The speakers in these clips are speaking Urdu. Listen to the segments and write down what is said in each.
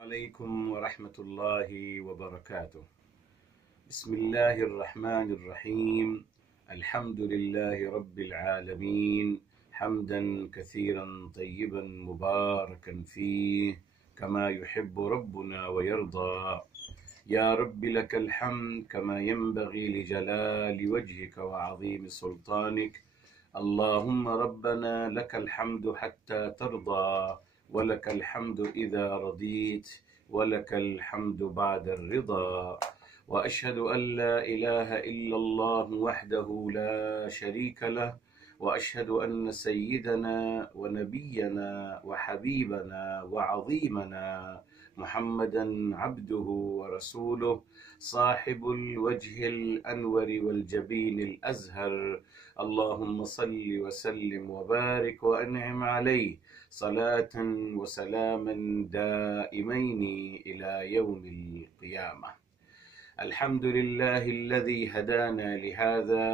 عليكم ورحمة الله وبركاته. بسم الله الرحمن الرحيم. الحمد لله رب العالمين، حمدا كثيرا طيبا مباركا فيه كما يحب ربنا ويرضى. يا رب لك الحمد كما ينبغي لجلال وجهك وعظيم سلطانك. اللهم ربنا لك الحمد حتى ترضى، ولك الحمد إذا رضيت، ولك الحمد بعد الرضا. وأشهد أن لا إله إلا الله وحده لا شريك له، وأشهد أن سيدنا ونبينا وحبيبنا وعظيمنا محمدا عبده ورسوله، صاحب الوجه الأنور والجبين الأزهر. اللهم صل وسلم وبارك وأنعم عليه صلاة وسلاما دائمين إلى يوم القيامة. الحمد لله الذي هدانا لهذا،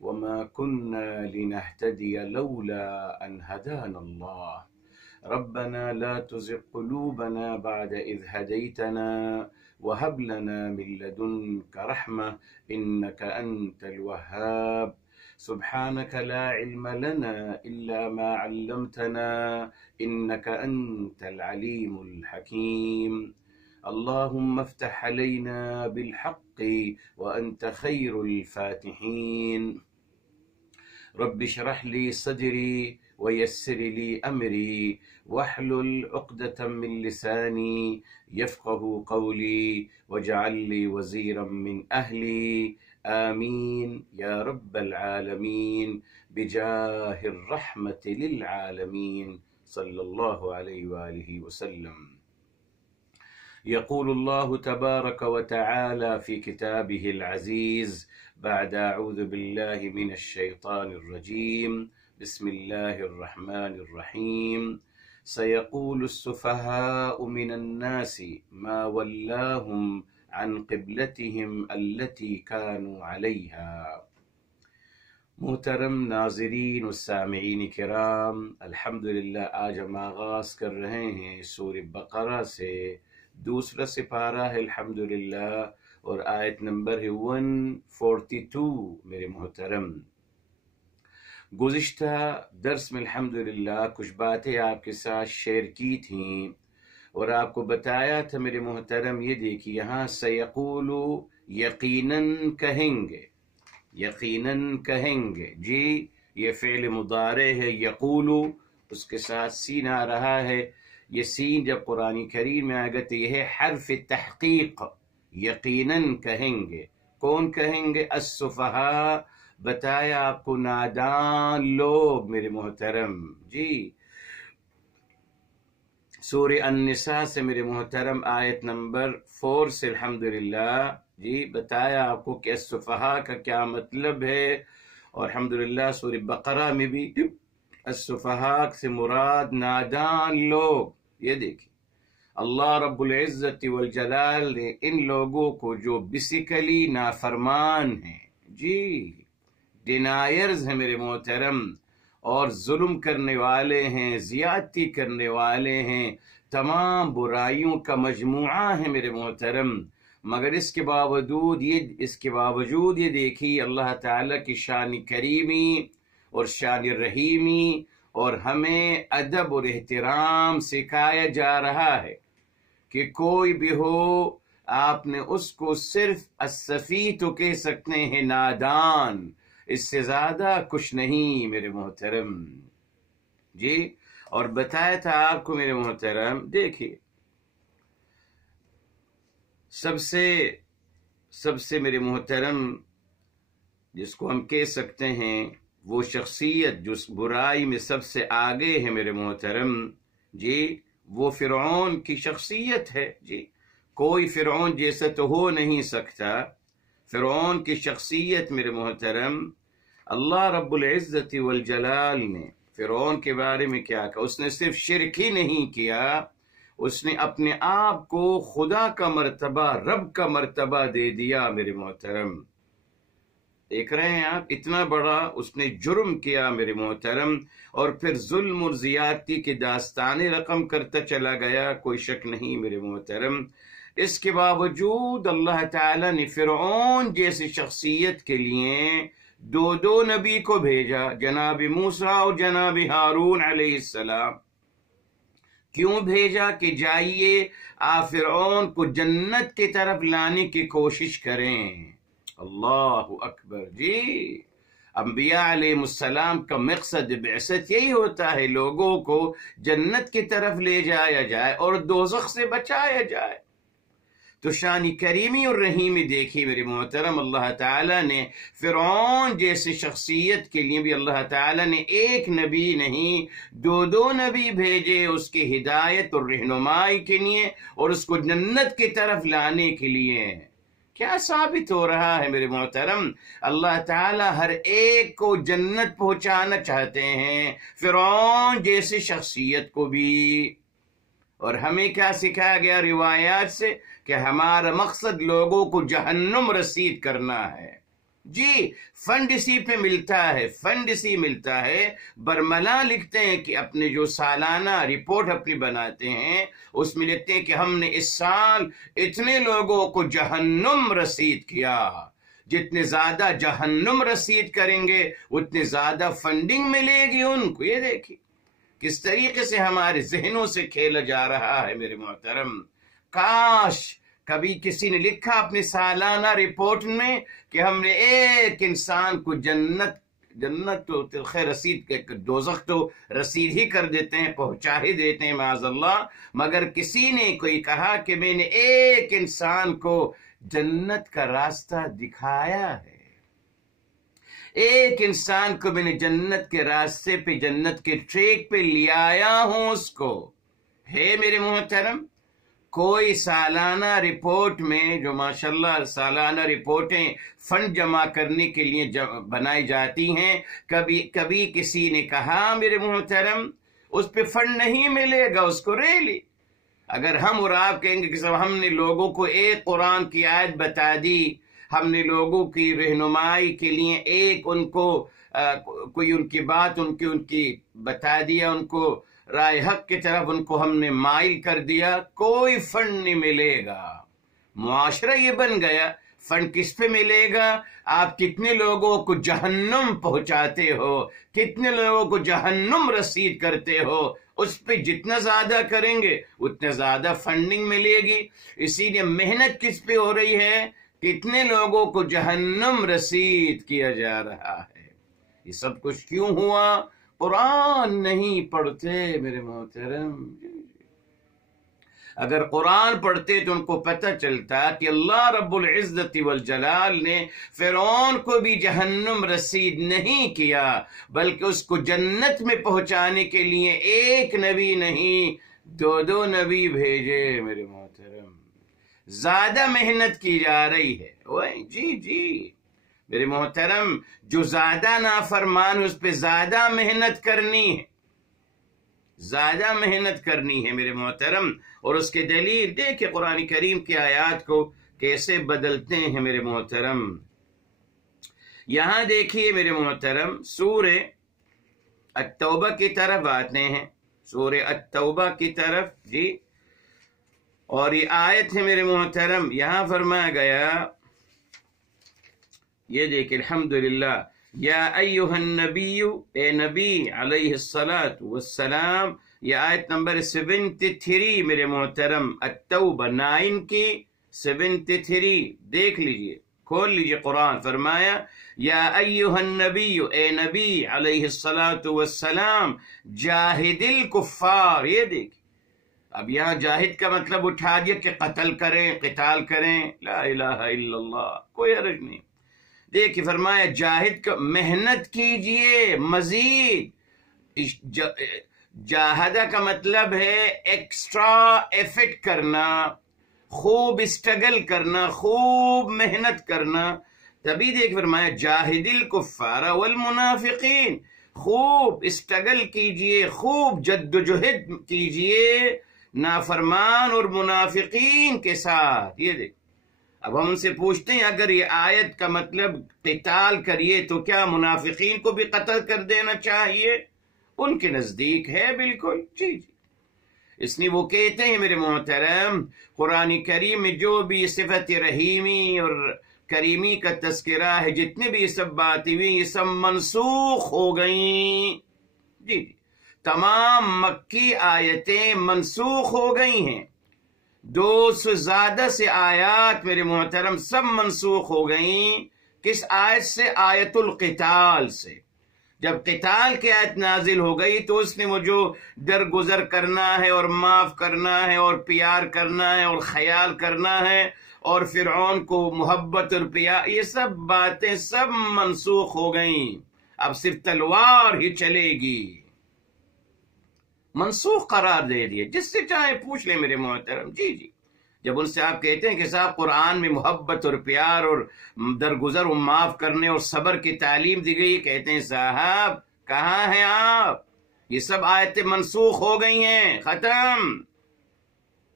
وما كنا لنهتدي لولا أن هدانا الله. ربنا لا تزغ قلوبنا بعد إذ هديتنا، وهب لنا من لدنك رحمة إنك أنت الوهاب. سبحانك لا علم لنا إلا ما علمتنا إنك أنت العليم الحكيم. اللهم افتح علينا بالحق وأنت خير الفاتحين. رب اشرح لي صدري ويسر لي أمري واحلل عقدة من لساني يفقه قولي، واجعل لي وزيرا من أهلي. آمين يا رب العالمين، بجاه الرحمة للعالمين صلى الله عليه وآله وسلم. يقول الله تبارك وتعالى في كتابه العزيز بعد أعوذ بالله من الشيطان الرجيم، بسم الله الرحمن الرحيم. سيقول السفهاء من الناس ما ولاهم عن قبلتهم التي كانوا عليها. محترم ناظرین و سامعین کرام، الحمدللہ آج ہم آغاز کر رہے ہیں سورہ بقرہ سے، دوسرا سپارہ ہے الحمدللہ، اور آیت نمبر ہے 142۔ میرے محترم، گزشتہ درس میں الحمدللہ کچھ باتیں آپ کے ساتھ شیئر کی تھیں اور آپ کو بتایا تھا میرے محترم، یہ دیکھیے یہاں سیقولو یقیناً کہیں گے، یقیناً کہیں گے، جی یہ فعل مضارع ہے، یقولو اس کے ساتھ سین آ رہا ہے۔ یہ سین جب قرآن کریم میں آئے گا تو یہ ہے حرف تحقیق، یقیناً کہیں گے۔ کون کہیں گے؟ السفہاء، بتایا آپ کو نادان لوگ میرے محترم، جی سورہ النساء سے میرے محترم آیت نمبر 4 سے الحمدللہ، جی بتایا آپ کو کہ السفہاء کا کیا مطلب ہے، اور الحمدللہ سورہ بقرہ میں بھی السفہاء سے مراد نادان لوگ۔ یہ دیکھیں اللہ رب العزت والجلال نے ان لوگوں کو جو بیسیکلی نافرمان ہیں، جی ڈینائرز ہیں میرے محترم، اور ظلم کرنے والے ہیں، زیادتی کرنے والے ہیں، تمام برائیوں کا مجموعہ ہے میرے محترم، مگر اس کے باوجود یہ دیکھیے اللہ تعالیٰ کی شان کریمی اور شان رحیمی، اور ہمیں ادب اور احترام سکھایا جا رہا ہے کہ کوئی بھی ہو آپ نے اس کو صرف السفیہ تو کہہ سکتے ہیں، نادان، اس سے زیادہ کچھ نہیں میرے محترم، جی اور بتایا تھا آپ کو میرے محترم، دیکھیے سب سے میرے محترم جس کو ہم کہہ سکتے ہیں وہ شخصیت جو برائی میں سب سے آگے ہے میرے محترم، جی وہ فرعون کی شخصیت ہے۔ جی کوئی فرعون جیسا تو ہو نہیں سکتا۔ فرعون کی شخصیت میرے محترم، اللہ رب العزت والجلال نے فرعون کے بارے میں کیا کہا؟ اس نے صرف شرک ہی نہیں کیا، اس نے اپنے آپ کو خدا کا مرتبہ، رب کا مرتبہ دے دیا میرے محترم۔ دیکھ رہے ہیں آپ، اتنا بڑا اس نے جرم کیا میرے محترم، اور پھر ظلم اور زیادتی کی داستانیں رقم کرتا چلا گیا، کوئی شک نہیں میرے محترم۔ اس کے باوجود اللہ تعالیٰ نے فرعون جیسی شخصیت کے لیے دو نبی کو بھیجا، جناب موسیٰ اور جناب ہارون علیہ السلام۔ کیوں بھیجا؟ کہ جائیے آپ فرعون کو جنت کی طرف لانے کی کوشش کریں۔ اللہ اکبر جی، انبیاء علیہ السلام کا مقصد بعثت یہی ہوتا ہے، لوگوں کو جنت کی طرف لے جایا جائے اور دوزخ سے بچایا جائے۔ تو شان کریمی اور رحیمی دیکھیے میرے محترم، اللہ تعالیٰ نے فرعون جیسے شخصیت کے لیے بھی اللہ تعالیٰ نے ایک نبی نہیں دو نبی بھیجے، اس کی ہدایت اور رہنمائی کے لیے اور اس کو جنت کی طرف لانے کے لیے۔ کیا ثابت ہو رہا ہے میرے محترم؟ اللہ تعالیٰ ہر ایک کو جنت پہنچانا چاہتے ہیں، فرعون جیسی شخصیت کو بھی۔ اور ہمیں کیا سکھایا گیا روایات سے؟ کہ ہمارا مقصد لوگوں کو جہنم رسید کرنا ہے۔ جی، فنڈ اسی پہ ملتا ہے، فنڈ اسی ملتا ہے۔ برملا لکھتے ہیں کہ اپنے جو سالانہ رپورٹ اپنی بناتے ہیں اس میں لکھتے ہیں کہ ہم نے اس سال اتنے لوگوں کو جہنم رسید کیا۔ جتنے زیادہ جہنم رسید کریں گے اتنے زیادہ فنڈنگ ملے گی ان کو۔ یہ دیکھیے کس طریقے سے ہمارے ذہنوں سے کھیلا جا رہا ہے میرے محترم۔ کاش کبھی کسی نے لکھا اپنی سالانہ رپورٹ میں کہ ہم نے ایک انسان کو جنت تو خیر رسید، دوزخ تو رسید ہی کر دیتے ہیں، پہنچا ہی دیتے ہیں معاذ اللہ، مگر کسی نے کوئی کہا کہ میں نے ایک انسان کو جنت کا راستہ دکھایا ہے، ایک انسان کو میں نے جنت کے راستے پہ، جنت کے ٹریک پہ لے آیا ہوں اس کو۔ ہے میرے محترم، کوئی سالانہ رپورٹ میں جو ماشاءاللہ سالانہ رپورٹیں فنڈ جمع کرنے کے لیے بنائی جاتی ہیں، کبھی کسی نے کہا میرے محترم اس پہ فنڈ نہیں ملے گا، اس کو ریلی اگر ہم اور آپ کہیں گے کہ صاحب ہم نے لوگوں کو ایک قرآن کی آیت بتا دی، ہم نے لوگوں کی رہنمائی کے لیے ایک ان کو کوئی ان کی بات ان کی بتا دیا، ان کو رائے حق کی طرف ان کو ہم نے مائل کر دیا، کوئی فنڈ نہیں ملے گا۔ معاشرہ یہ بن گیا، فنڈ کس پہ ملے گا؟ آپ کتنے لوگوں کو جہنم پہنچاتے ہو، کتنے لوگوں کو جہنم رسید کرتے ہو، اس پہ جتنا زیادہ کریں گے اتنا زیادہ فنڈنگ ملے گی۔ اسی لیے محنت کس پہ ہو رہی ہے؟ کتنے لوگوں کو جہنم رسید کیا جا رہا ہے۔ یہ سب کچھ کیوں ہوا؟ قرآن نہیں پڑھتے میرے محترم۔ اگر قرآن پڑھتے تو ان کو پتہ چلتا کہ اللہ رب العزت والجلال نے فرعون کو بھی جہنم رسید نہیں کیا، بلکہ اس کو جنت میں پہنچانے کے لیے ایک نبی نہیں دو نبی بھیجے میرے محترم۔ زیادہ محنت کی جا رہی ہے، جی میرے محترم، جو زیادہ نافرمان اس پہ زیادہ محنت کرنی ہے، زیادہ محنت کرنی ہے میرے محترم۔ اور اس کے دلیل دیکھیں قرآن کریم کی آیات کو کیسے بدلتے ہیں میرے محترم۔ یہاں دیکھیے میرے محترم، سورہ التوبہ کی طرف آتے ہیں، سورہ التوبہ کی طرف جی، اور یہ آیت ہے میرے محترم، یہاں فرمایا گیا، یہ دیکھیں الحمدللہ، یا ایہا النبی، اے نبی علیہ الصلاۃ والسلام، یہ آیت نمبر 73 میرے محترم، التوبہ 9 کی 73، دیکھ لیجئے، کھول لیجئے قرآن۔ فرمایا یا ایہا النبی، اے نبی علیہ الصلاۃ والسلام، جاہد الکفار، یہ دیکھیں اب یہاں جاہد کا مطلب اٹھا دیا کہ قتل کریں، قتال کریں، لا الہ الا اللہ، کوئی حرج نہیں۔ دیکھیں فرمایا جاہد کا محنت کیجئے مزید، جاہدہ کا مطلب ہے ایکسٹرا ایفٹ کرنا، خوب اسٹرگل کرنا، خوب محنت کرنا۔ تبھی دیکھ فرمایا جاہد الکفار والمنافقین، خوب اسٹرگل کیجئے، خوب جد و جہد کیجئے نافرمان اور منافقین کے ساتھ۔ یہ دیکھ اب ہم ان سے پوچھتے ہیں اگر یہ آیت کا مطلب قتال کریے تو کیا منافقین کو بھی قتل کر دینا چاہیے؟ ان کے نزدیک ہے بالکل، جی جی۔ اس لیے وہ کہتے ہیں میرے محترم قرآن کریم میں جو بھی صفت رحیمی اور کریمی کا تذکرہ ہے، جتنے بھی یہ سب باتیں ہوئی، یہ سب منسوخ ہو گئیں، جی جی۔ تمام مکی آیتیں منسوخ ہو گئی ہیں، 200 سے زیادہ سے آیات میرے محترم سب منسوخ ہو گئیں۔ کس آیت سے؟ آیت القتال سے۔ جب قتال کی آیت نازل ہو گئی تو اس نے وہ جو درگزر کرنا ہے اور معاف کرنا ہے اور پیار کرنا ہے اور خیال کرنا ہے اور فرعون کو محبت اور پیار، یہ سب باتیں سب منسوخ ہو گئیں، اب صرف تلوار ہی چلے گی، منسوخ قرار دے دیے۔ جس سے چاہے پوچھ لیں میرے محترم، جی جی۔ جب ان سے آپ کہتے ہیں کہ صاحب قرآن میں محبت اور پیار اور درگزر و معاف کرنے اور صبر کی تعلیم دی گئی، کہتے ہیں صاحب کہاں ہیں آپ؟ یہ سب آیتیں منسوخ ہو گئی ہیں، ختم۔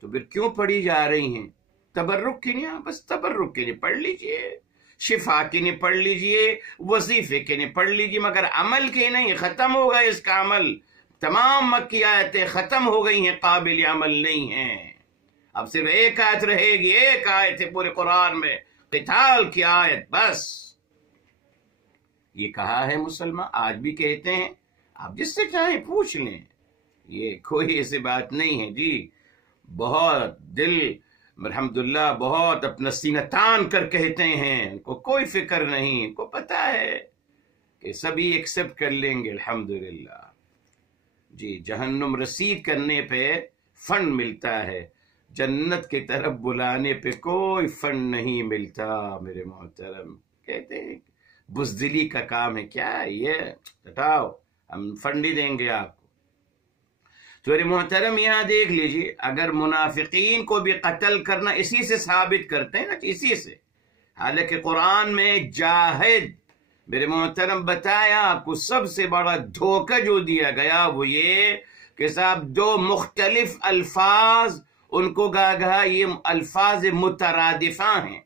تو پھر کیوں پڑھی جا رہی ہیں؟ تبرک کے لیے، بس تبرک کے لیے پڑھ لیجئے، شفا کے لیے پڑھ لیجئے، وظیفے کے لیے پڑھ لیجئے، مگر عمل کے نہیں، ختم ہو گئے اس کا عمل۔ تمام مکی آیتیں ختم ہو گئی ہیں، قابل عمل نہیں ہیں۔ اب صرف ایک آیت رہے گی، ایک آیت ہے پورے قرآن میں، قتال کی آیت، بس۔ یہ کہا ہے مسلمان، آج بھی کہتے ہیں، آپ جس سے چاہیں پوچھ لیں، یہ کوئی ایسی بات نہیں ہے، جی۔ بہت دل الحمدللہ بہت اپنا سینہ تان کر کہتے ہیں، ان کو کوئی فکر نہیں، ان کو پتا ہے کہ سبھی ایکسپٹ کر لیں گے الحمدللہ، جی۔ جہنم رسید کرنے پہ فنڈ ملتا ہے، جنت کی طرف بلانے پہ کوئی فنڈ نہیں ملتا میرے محترم۔ کہتے ہیں بزدلی کا کام ہے، کیا یہ ہٹاؤ، ہم فنڈ ہی دیں گے آپ کو۔ تو میرے محترم یہاں دیکھ لیجیے، اگر منافقین کو بھی قتل کرنا اسی سے ثابت کرتے ہیں نا، اسی سے، حالانکہ قرآن میں جاہد میرے محترم بتایا آپ کو، سب سے بڑا دھوکہ جو دیا گیا وہ یہ کہ صاحب 2 مختلف الفاظ، ان کو کہا یہ الفاظ مترادفہ ہیں،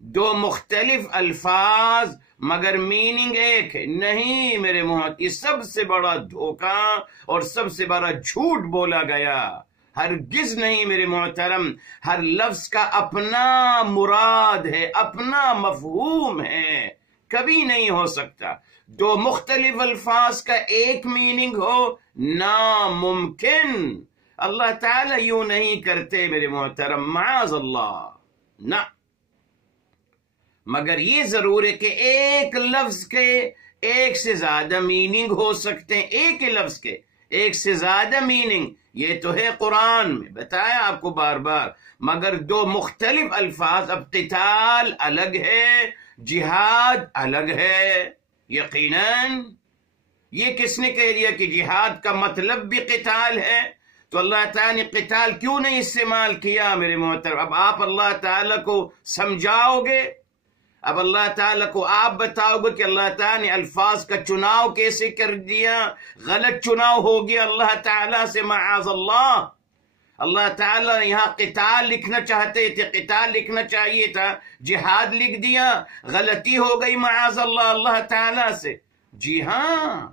2 مختلف الفاظ مگر میننگ ایک ہے، نہیں میرے محترم، یہ سب سے بڑا دھوکہ اور سب سے بڑا جھوٹ بولا گیا۔ ہرگز نہیں میرے محترم، ہر لفظ کا اپنا مراد ہے، اپنا مفہوم ہے، کبھی نہیں ہو سکتا 2 مختلف الفاظ کا ایک میننگ ہو، ناممکن۔ اللہ تعالیٰ یوں نہیں کرتے میرے محترم، معاذ اللہ، نہ۔ مگر یہ ضرور ہے کہ ایک لفظ کے ایک سے زیادہ میننگ ہو سکتے ہیں، ایک ہی لفظ کے ایک سے زیادہ میننگ، یہ تو ہے قرآن میں بتایا آپ کو بار بار، مگر 2 مختلف الفاظ۔ اب قتال الگ ہے، جہاد الگ ہے، یقیناً۔ یہ کس نے کہہ دیا کہ جہاد کا مطلب بھی قتال ہے؟ تو اللہ تعالیٰ نے قتال کیوں نہیں استعمال کیا میرے محترم؟ اب آپ اللہ تعالیٰ کو سمجھاؤ گے، اب اللہ تعالیٰ کو آپ بتاؤ گے کہ اللہ تعالیٰ نے الفاظ کا چناؤ کیسے کر دیا، غلط چناؤ ہو گیا اللہ تعالیٰ سے، معاذ اللہ۔ اللہ تعالیٰ نے یہاں قتال لکھنا چاہتے تھے، قتال لکھنا چاہیے تھا، جہاد لکھ دیا، غلطی ہو گئی معاذ اللہ اللہ تعالیٰ سے۔ جی ہاں،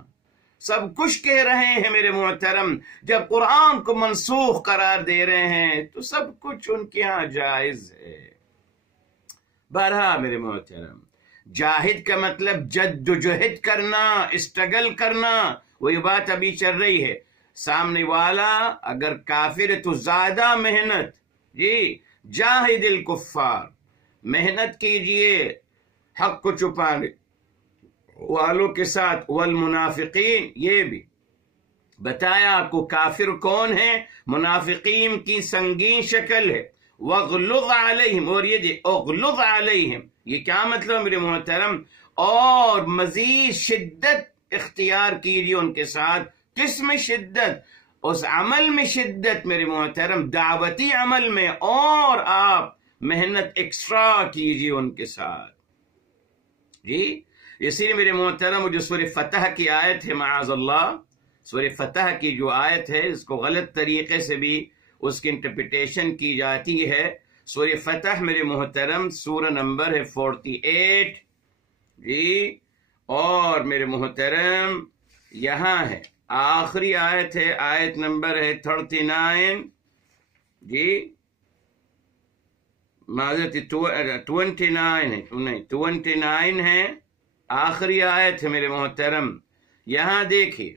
سب کچھ کہہ رہے ہیں میرے محترم، جب قرآن کو منسوخ قرار دے رہے ہیں تو سب کچھ ان کے ہاں جائز ہے۔ بہرحال میرے محترم، جاہد کا مطلب جد و جہد کرنا، اسٹرگل کرنا، وہی بات ابھی چل رہی ہے۔ سامنے والا اگر کافر ہے تو زیادہ محنت، جی، جاہد الکفار، محنت کیجئے حق کو چھپانے والوں کے ساتھ، والمنافقین، یہ بھی بتایا آپ کو کافر کون ہے، منافقین کی سنگین شکل ہے، وَغْلُظْ عَلَيْهِمْ، اور یہ دی اغلظ علیہم، یہ کیا مطلب میرے محترم؟ اور مزید شدت اختیار کیجیے ان کے ساتھ۔ کس میں شدت؟ اس عمل میں شدت میرے محترم، دعوتی عمل میں، اور آپ محنت ایکسٹرا کیجیے ان کے ساتھ، جی۔ اسی لیے میرے محترم جو سورہ فتح کی آیت ہے، معاذ اللہ، سورہ فتح کی جو آیت ہے، اس کو غلط طریقے سے بھی اس کی انٹرپریٹیشن کی جاتی ہے۔ سورہ فتح میرے محترم سورہ نمبر ہے 48 جی، اور میرے محترم یہاں ہے آخری آیت ہے، آیت نمبر ہے 39 جی، معذرت 29 ہے، نہیں 29 ہے، آخری آیت ہے میرے محترم۔ یہاں دیکھیے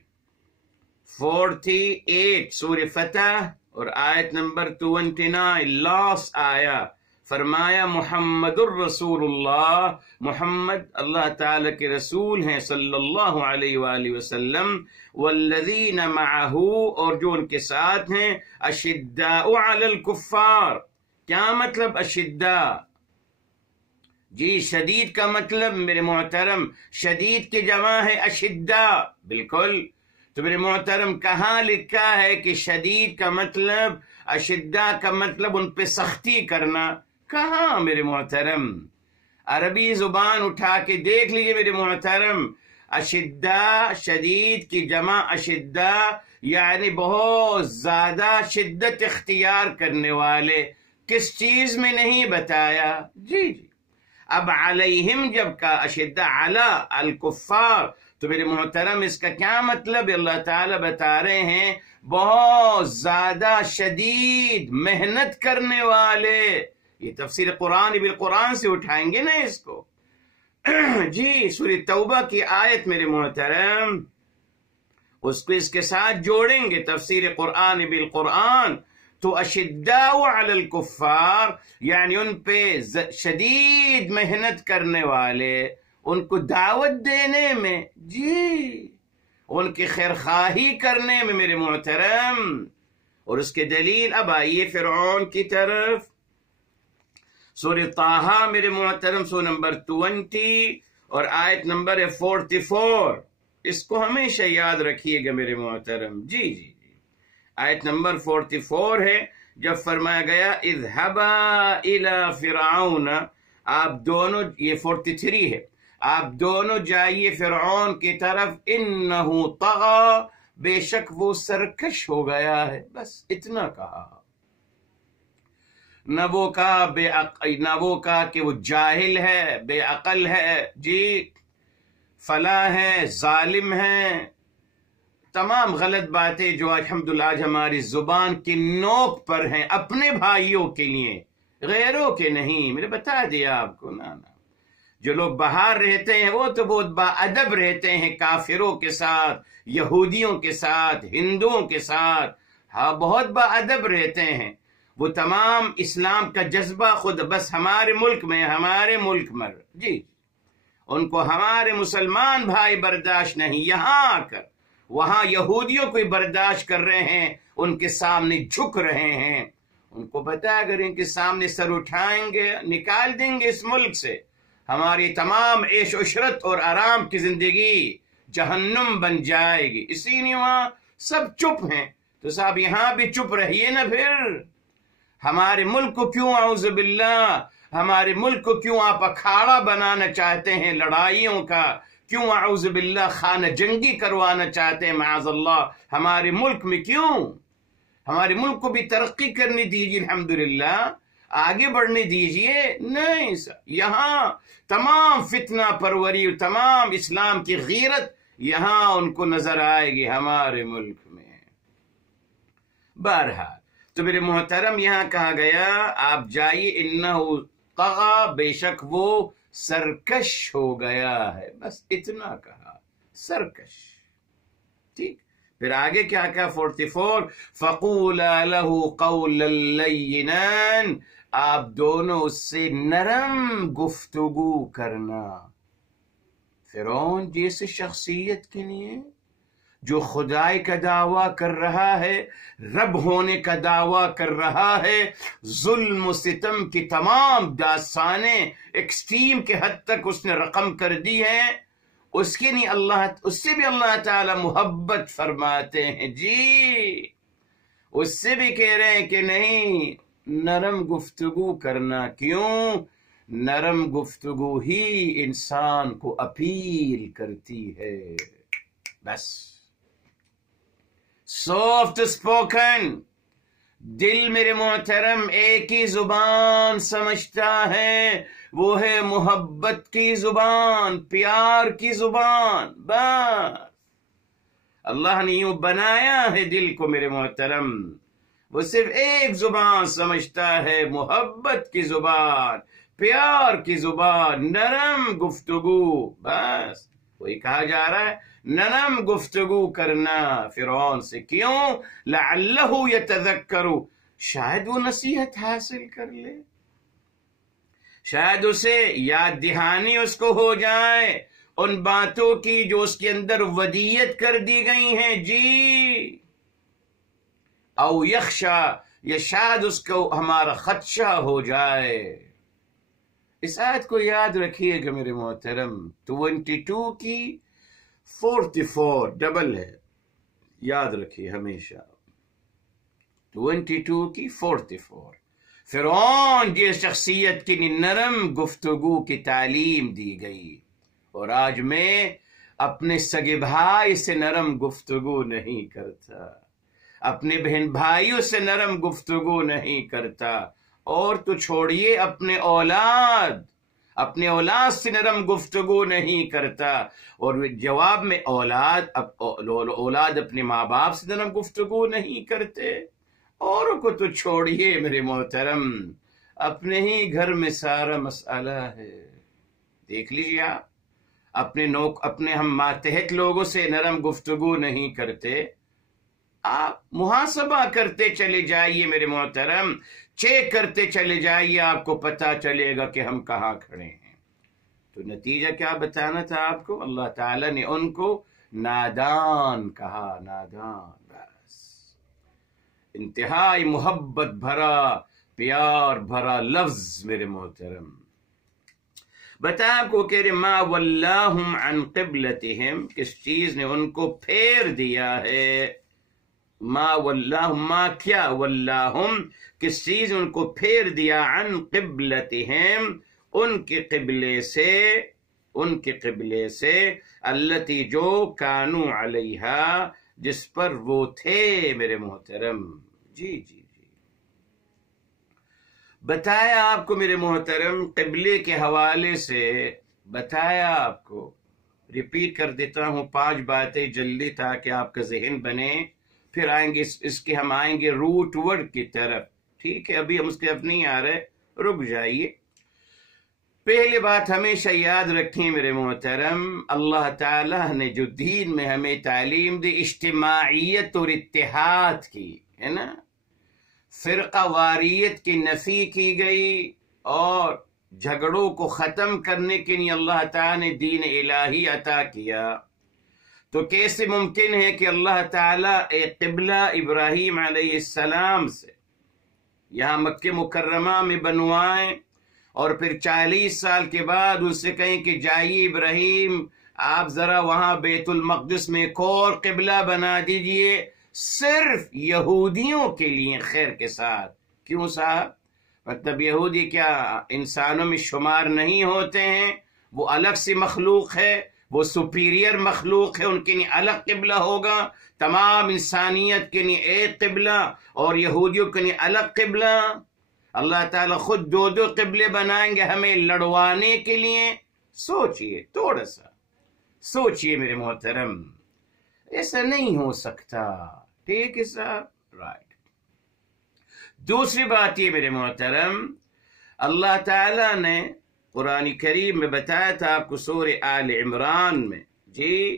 48 سورہ فتح اور آیت نمبر 29 لاسٹ آیا، فرمایا محمد الرسول اللہ، محمد اللہ تعالی کے رسول ہیں صلی اللہ علیہ وآلہ وسلم، والذین معہ اور جو ان کے ساتھ ہیں، اشداء علی الکفار۔ کیا مطلب اشداء؟ جی شدید کا مطلب میرے محترم شدید کی جمع ہے اشداء، بالکل۔ تو میرے محترم کہاں لکھا ہے کہ شدید کا مطلب اشداء کا مطلب ان پہ سختی کرنا؟ کہاں میرے محترم؟ عربی زبان اٹھا کے دیکھ لیجئے میرے محترم، اشداء شدید کی جمع اشداء یعنی بہت زیادہ شدت اختیار کرنے والے۔ کس چیز میں نہیں بتایا؟ جی جی۔ اب علیہم جب کا اشداء علی الکفار، تو میرے محترم اس کا کیا مطلب؟ اللہ تعالیٰ بتا رہے ہیں بہت زیادہ شدید محنت کرنے والے۔ یہ تفسیر قرآن بالقرآن سے اٹھائیں گے نا اس کو۔ جی سورہ توبہ کی آیت میرے محترم، اس کو اس کے ساتھ جوڑیں گے تفسیر قرآن بالقرآن، تو اشداء علی الکفار یعنی ان پہ شدید محنت کرنے والے، ان کو دعوت دینے میں، جی ان کی خیرخواہی کرنے میں میرے محترم۔ اور اس کے دلیل اب آئیے فرعون کی طرف، سورہ طٰہٰ میرے محترم سورہ نمبر 20 اور آیت نمبر 44، اس کو ہمیشہ یاد رکھیے گا میرے محترم۔ جی جی جی، آیت نمبر 44 ہے، جب فرمایا گیا اذهبا الى فرعون، آپ دونوں، یہ 43 ہے، آپ دونوں جائیے فرعون کی طرف، انہو طغی، بے شک وہ سرکش ہو گیا ہے، بس اتنا کہا۔ نہ وہ کہا کہ وہ جاہل ہے، بے عقل ہے، جی فلاں ہے، ظالم ہے، تمام غلط باتیں جو الحمدللہ آج ہماری زبان کی نوک پر ہیں، اپنے بھائیوں کے لیے، غیروں کے نہیں۔ میں نے بتا دیا آپ کو، نا جو لوگ باہر رہتے ہیں وہ تو بہت با ادب رہتے ہیں کافروں کے ساتھ، یہودیوں کے ساتھ، ہندوؤں کے ساتھ، ہاں بہت با ادب رہتے ہیں۔ وہ تمام اسلام کا جذبہ خود بس ہمارے ملک میں جی ان کو ہمارے مسلمان بھائی برداشت نہیں، یہاں آ کر وہاں یہودیوں کو برداشت کر رہے ہیں، ان کے سامنے جھک رہے ہیں۔ ان کو بتا اگر ان کے سامنے سر اٹھائیں گے نکال دیں گے اس ملک سے، ہماری تمام عیش و عشرت اور آرام کی زندگی جہنم بن جائے گی۔ اسی لیے وہاں سب چپ ہیں، تو صاحب یہاں بھی چپ رہیے نا پھر۔ ہمارے ملک کو کیوں اعوذ باللہ، ہمارے ملک کو کیوں آپ اکھاڑا بنانا چاہتے ہیں لڑائیوں کا؟ کیوں اعوذ باللہ خانہ جنگی کروانا چاہتے ہیں معاذ اللہ ہمارے ملک میں؟ کیوں؟ ہمارے ملک کو بھی ترقی کرنے دیجیے، الحمدللہ آگے بڑھنے دیجیے۔ نہیں سر، یہاں تمام فتنہ پروری، تمام اسلام کی غیرت یہاں ان کو نظر آئے گی ہمارے ملک میں۔ بہرحال تو میرے محترم یہاں کہا گیا آپ جائیے، انہو طغی، بے شک وہ سرکش ہو گیا ہے، بس اتنا کہا، سرکش۔ ٹھیک، پھر آگے کیا کہا 44 فَقُولَا لَهُ قَوْلًا لَيِّنًا، آپ دونوں اس سے نرم گفتگو کرنا۔ فرعون جیسے شخصیت کے لیے جو خدائی کا دعویٰ کر رہا ہے، رب ہونے کا دعویٰ کر رہا ہے، ظلم و ستم کی تمام داستانیں ایکسٹریم کے حد تک اس نے رقم کر دی ہیں، اس کے لیے اس سے بھی اللہ تعالی محبت فرماتے ہیں۔ جی اس سے بھی کہہ رہے ہیں کہ نہیں، نرم گفتگو کرنا۔ کیوں؟ نرم گفتگو ہی انسان کو اپیل کرتی ہے، بس سافٹ اسپوکن دل میرے محترم ایک ہی زبان سمجھتا ہے، وہ ہے محبت کی زبان، پیار کی زبان. بس اللہ نے یوں بنایا ہے دل کو میرے محترم، وہ صرف ایک زبان سمجھتا ہے، محبت کی زبان، پیار کی زبان، نرم گفتگو. بس وہی کہا جا رہا ہے نرم گفتگو کرنا فرعون سے. کیوں؟ لعلہ یتذکر، شاید وہ نصیحت حاصل کر لے، شاید اسے یاد دہانی اس کو ہو جائے ان باتوں کی جو اس کے اندر ودیت کر دی گئی ہیں. جی او یخشا، یا شاید اس کو ہمارا خدشہ ہو جائے. اس آیت کو یاد رکھیے گا میرے محترم، 22 کی 44 ڈبل ہے، یاد رکھیے ہمیشہ. 22 کی 44. فرعون جس شخصیت کی نرم گفتگو کی تعلیم دی گئی، اور آج میں اپنے سگے بھائی سے نرم گفتگو نہیں کرتا، اپنے بہن بھائیوں سے نرم گفتگو نہیں کرتا، اور تو چھوڑیے اپنے اولاد سے نرم گفتگو نہیں کرتا، اور جواب میں اولاد اپنے ماں باپ سے نرم گفتگو نہیں کرتے. اوروں کو تو چھوڑیے میرے محترم، اپنے ہی گھر میں سارا مسئلہ ہے. دیکھ لیجیے آپ اپنے ہم ماتحت لوگوں سے نرم گفتگو نہیں کرتے. آپ محاسبہ کرتے چلے جائیے میرے محترم، چیک کرتے چلے جائیے، آپ کو پتہ چلے گا کہ ہم کہاں کھڑے ہیں. تو نتیجہ کیا بتانا تھا آپ کو؟ اللہ تعالیٰ نے ان کو نادان کہا، نادان. بس انتہائی محبت بھرا، پیار بھرا لفظ میرے محترم. بتا آپ کو کہ ما ولاہم عن قبلتہم، کس چیز نے ان کو پھیر دیا ہے. ما ولاہم، ما کیا، ولاہم کس چیز ان کو پھیر دیا، عن قبلتہم ان کے قبلے سے، التی جو کانو علیہا جس پر وہ تھے میرے محترم. جی بتایا آپ کو میرے محترم، قبلے کے حوالے سے بتایا آپ کو. ریپیٹ کر دیتا ہوں 5 باتیں جلدی تاکہ آپ کا ذہن بنے، پھر آئیں گے اس کے ہم آئیں گے روٹ ورڈ کی طرف. ٹھیک ہے، ابھی ہم اس کی طرف نہیں آ رہے، رک جائیے. پہلی بات ہمیشہ یاد رکھیں میرے محترم، اللہ تعالیٰ نے جو دین میں ہمیں تعلیم دی اجتماعیت اور اتحاد کی ہے نا، فرقہ واریت کی نفی کی گئی، اور جھگڑوں کو ختم کرنے کے لیے اللہ تعالیٰ نے دین الہی عطا کیا. تو کیسے ممکن ہے کہ اللہ تعالیٰ ایک قبلہ ابراہیم علیہ السلام سے یہاں مکہ مکرمہ میں بنوائیں، اور پھر 40 سال کے بعد ان سے کہیں کہ جائیے ابراہیم آپ ذرا وہاں بیت المقدس میں ایک اور قبلہ بنا دیجئے صرف یہودیوں کے لیے خیر کے ساتھ. کیوں صاحب؟ مطلب یہودی کیا انسانوں میں شمار نہیں ہوتے ہیں؟ وہ الگ سی مخلوق ہے، وہ سپیریئر مخلوق ہے، ان کے لیے الگ قبلہ ہوگا. تمام انسانیت کے لیے ایک قبلہ اور یہودیوں کے لیے الگ قبلہ. اللہ تعالیٰ خود 2 قبلے بنائیں گے ہمیں لڑوانے کے لیے. سوچئے، تھوڑا سا سوچئے میرے محترم، ایسا نہیں ہو سکتا. ٹھیک ہے صاحب، رائٹ. دوسری بات یہ میرے محترم، اللہ تعالیٰ نے قرآن کریم میں بتایا تھا آپ کو سورہ آل عمران میں. جی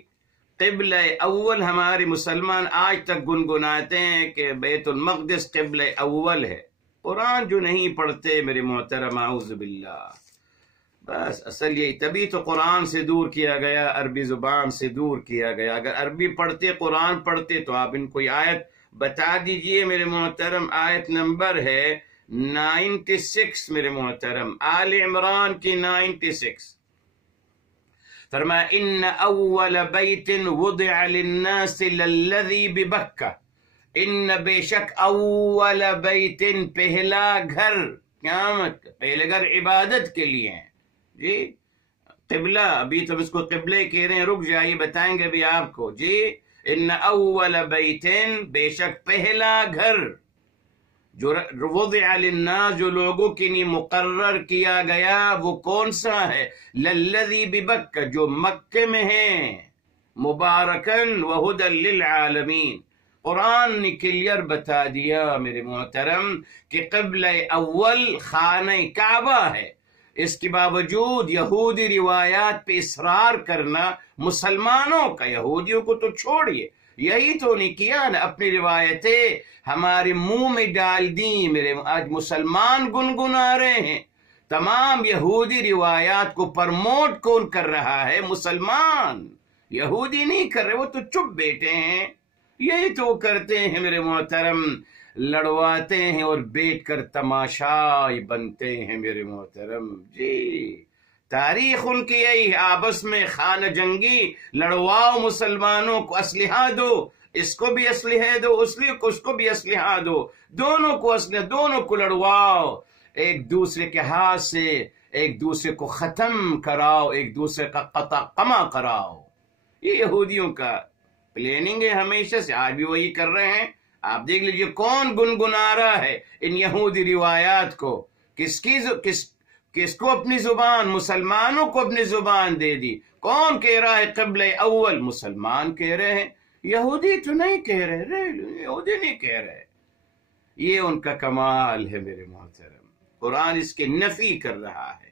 قبلہ اول ہمارے مسلمان آج تک گنگناتے ہیں کہ بیت المقدس قبلہ اول ہے. قرآن جو نہیں پڑھتے میرے محترم، اعوذ باللہ. بس اصل یہی، تبھی تو قرآن سے دور کیا گیا، عربی زبان سے دور کیا گیا. اگر عربی پڑھتے، قرآن پڑھتے تو آپ ان کو آیت بتا دیجئے میرے محترم. آیت نمبر ہے 96 میرے محترم، آل عمران کی 96. فرمایا ان اول بیت وضع للناس للذی ببکہ، ان بے شک اول بیت پہلا گھر، قیامت پہلے گھر عبادت کے لیے ہیں. جی قبلہ، ابھی تو اس کو قبلے کہہ رہے ہیں، رک جائیے بتائیں گے بھی آپ کو. جی ان اول بیت، بے شک پہلا گھر، جو وضع للناس جو لوگوں کے لیے مقرر کیا گیا وہ کون سا ہے؟ للذی ببکہ جو مکے میں ہے، مبارکن وہدی للعالمین۔ قرآن نے کلیئر بتا دیا میرے محترم کہ قبلہ اول خانہ کعبہ ہے، اس کے باوجود یہودی روایات پہ اصرار کرنا مسلمانوں کا، یہودیوں کو تو چھوڑیے، یہی تو نہیں کیا نا، اپنی روایتیں ہمارے منہ میں ڈال دیں میرے۔ آج مسلمان گنگنا رہے ہیں، تمام یہودی روایات کو پرموٹ کون کر رہا ہے؟ مسلمان، یہودی نہیں کر رہے، وہ تو چپ بیٹھے ہیں، یہی تو کرتے ہیں میرے محترم، لڑواتے ہیں اور بیٹھ کر تماشائی بنتے ہیں میرے محترم۔ جی تاریخ ان کی یہی، آپس میں خانہ جنگی لڑواؤ، مسلمانوں کو اسلحہ دو، اس کو بھی اسلحہ دو، اس کو بھی اسلحہ دو، دونوں کو اسلحہ، دونوں کو لڑواؤ، ایک دوسرے کے ہاتھ سے ایک دوسرے کو ختم کراؤ، ایک دوسرے کا قطع قمع کراؤ۔ یہ یہودیوں کا پلاننگ ہے ہمیشہ سے، آج بھی وہی کر رہے ہیں۔ آپ دیکھ لیجئے کون گنگنا رہا ہے ان یہودی روایات کو، کس کو اپنی زبان، مسلمانوں کو اپنی زبان دے دی۔ کون کہہ رہا ہے قبلہ اول؟ مسلمان کہہ رہے ہیں، یہودی تو نہیں کہہ رہے، یہودی نہیں کہہ رہے۔ یہ ان کا کمال ہے میرے محترم، قرآن اس کی نفی کر رہا ہے،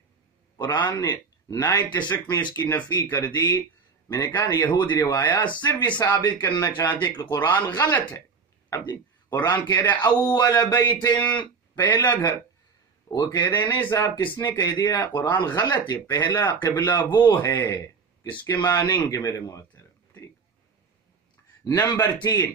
قرآن نے 96 میں اس کی نفی کر دی۔ میں نے کہا یہودی روایات صرف یہ ثابت کرنا چاہتے کہ قرآن غلط ہے۔ اب قرآن کہہ رہا ہے اول بیت، پہلا گھر، وہ کہہ رہے نہیں صاحب کس نے کہہ دیا؟ قرآن غلط ہے، پہلا قبلہ وہ ہے، کس کے مانیں گے میرے محترم؟ ٹھیک۔ نمبر 3،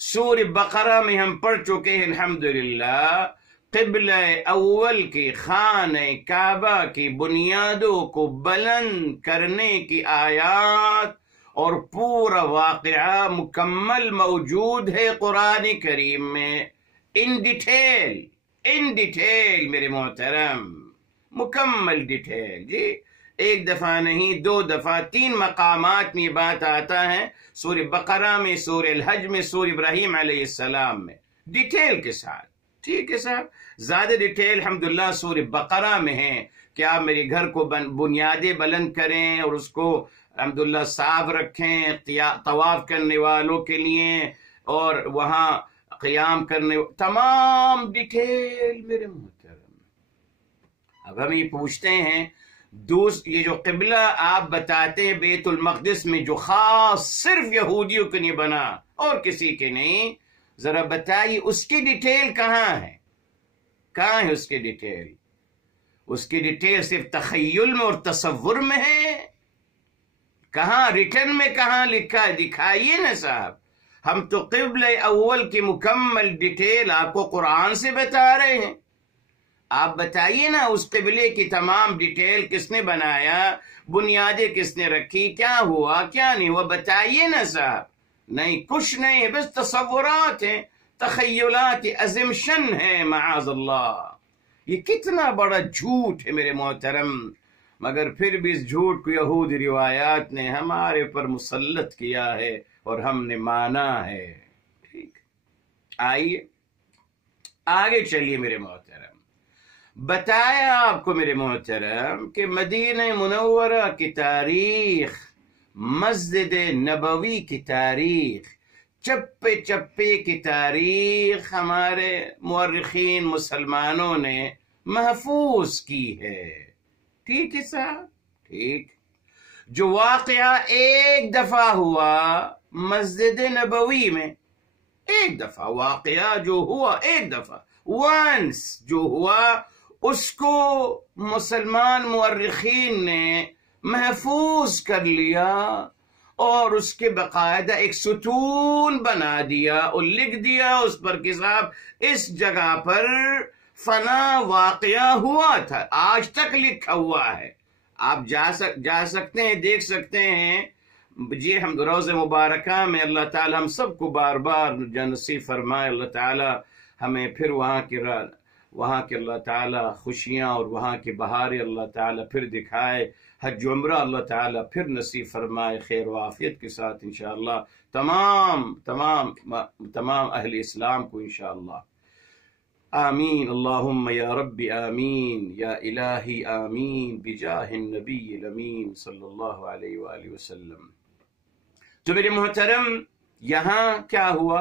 سورہ بقرہ میں ہم پڑھ چکے ہیں الحمدللہ، قبلہ اول کی خانہ کعبہ کی بنیادوں کو بلند کرنے کی آیات اور پورا واقعہ مکمل موجود ہے قرآن کریم میں، ان ڈیٹیل میرے محترم، مکمل ڈیٹیل۔ جی ایک دفعہ نہیں، 2 دفعہ، 3 مقامات میں یہ بات آتا ہے، سورہ بقرہ میں، سورہ الحج میں، سورہ ابراہیم علیہ السلام میں، ڈیٹیل کے ساتھ۔ ٹھیک ہے صاحب، زیادہ ڈیٹیل الحمدللہ سورہ بقرہ میں ہے کہ آپ میرے گھر کو بنیادیں بلند کریں اور اس کو الحمدللہ صاف رکھیں طواف کرنے والوں کے لیے، اور وہاں قیام کرنے، تمام ڈیٹیل میرے محترم۔ اب ہم یہ پوچھتے ہیں، یہ جو قبلہ آپ بتاتے ہیں بیت المقدس میں جو خاص صرف یہودیوں کے لیے بنا اور کسی کے نہیں، ذرا بتائیے اس کی ڈیٹیل کہاں ہے؟ کہاں ہے اس کی ڈیٹیل؟ اس کی ڈیٹیل صرف تخیل میں اور تصور میں ہے؟ کہاں ریٹن میں کہاں لکھا ہے؟ دکھائیے نا صاحب، ہم تو قبلہ اول کی مکمل ڈیٹیل آپ کو قرآن سے بتا رہے ہیں، آپ بتائیے نا اس قبلے کی تمام ڈیٹیل، کس نے بنایا، بنیادیں کس نے رکھی، کیا ہوا کیا نہیں ہوا، بتائیے نا صاحب۔ نہیں، کچھ نہیں ہے، بس تصورات ہیں، تخیلات، ازمشن ہے، معاذ اللہ۔ یہ کتنا بڑا جھوٹ ہے میرے محترم، مگر پھر بھی اس جھوٹ کو یہودی روایات نے ہمارے پر مسلط کیا ہے اور ہم نے مانا ہے۔ ٹھیک، آئیے آگے چلیے میرے محترم۔ بتایا آپ کو میرے محترم کہ مدینہ منورہ کی تاریخ، مسجد نبوی کی تاریخ، چپے چپے کی تاریخ ہمارے مورخین مسلمانوں نے محفوظ کی ہے۔ ٹھیک ہے صاحب، ٹھیک۔ جو واقعہ ایک دفعہ ہوا مسجد نبوی میں، ایک دفعہ واقعہ جو ہوا، ایک دفعہ وانس جو ہوا، اس کو مسلمان مورخین نے محفوظ کر لیا اور اس کے باقاعدہ ایک ستون بنا دیا اور لکھ دیا اس پر کہ صاحب اس جگہ پر فنا واقعہ ہوا تھا، آج تک لکھا ہوا ہے۔ آپ جا سکتے ہیں، دیکھ سکتے ہیں۔ جی ہم روز مبارکہ میں اللہ تعالی ہم سب کو بار بار نصیب فرمائے، اللہ تعالی ہمیں پھر وہاں کے اللہ تعالی خوشیاں اور وہاں کی بہاریں اللہ تعالی پھر دکھائے، حج عمرہ اللہ تعالی پھر نصیب فرمائے خیر و عافیت کے ساتھ انشاءاللہ تمام اہل اسلام کو انشاءاللہ۔ آمین اللہم یا رب آمین یا الہی آمین بجاہ النبی الامین صلی اللہ علیہ وآلہ وسلم۔ تو میرے محترم یہاں کیا ہوا؟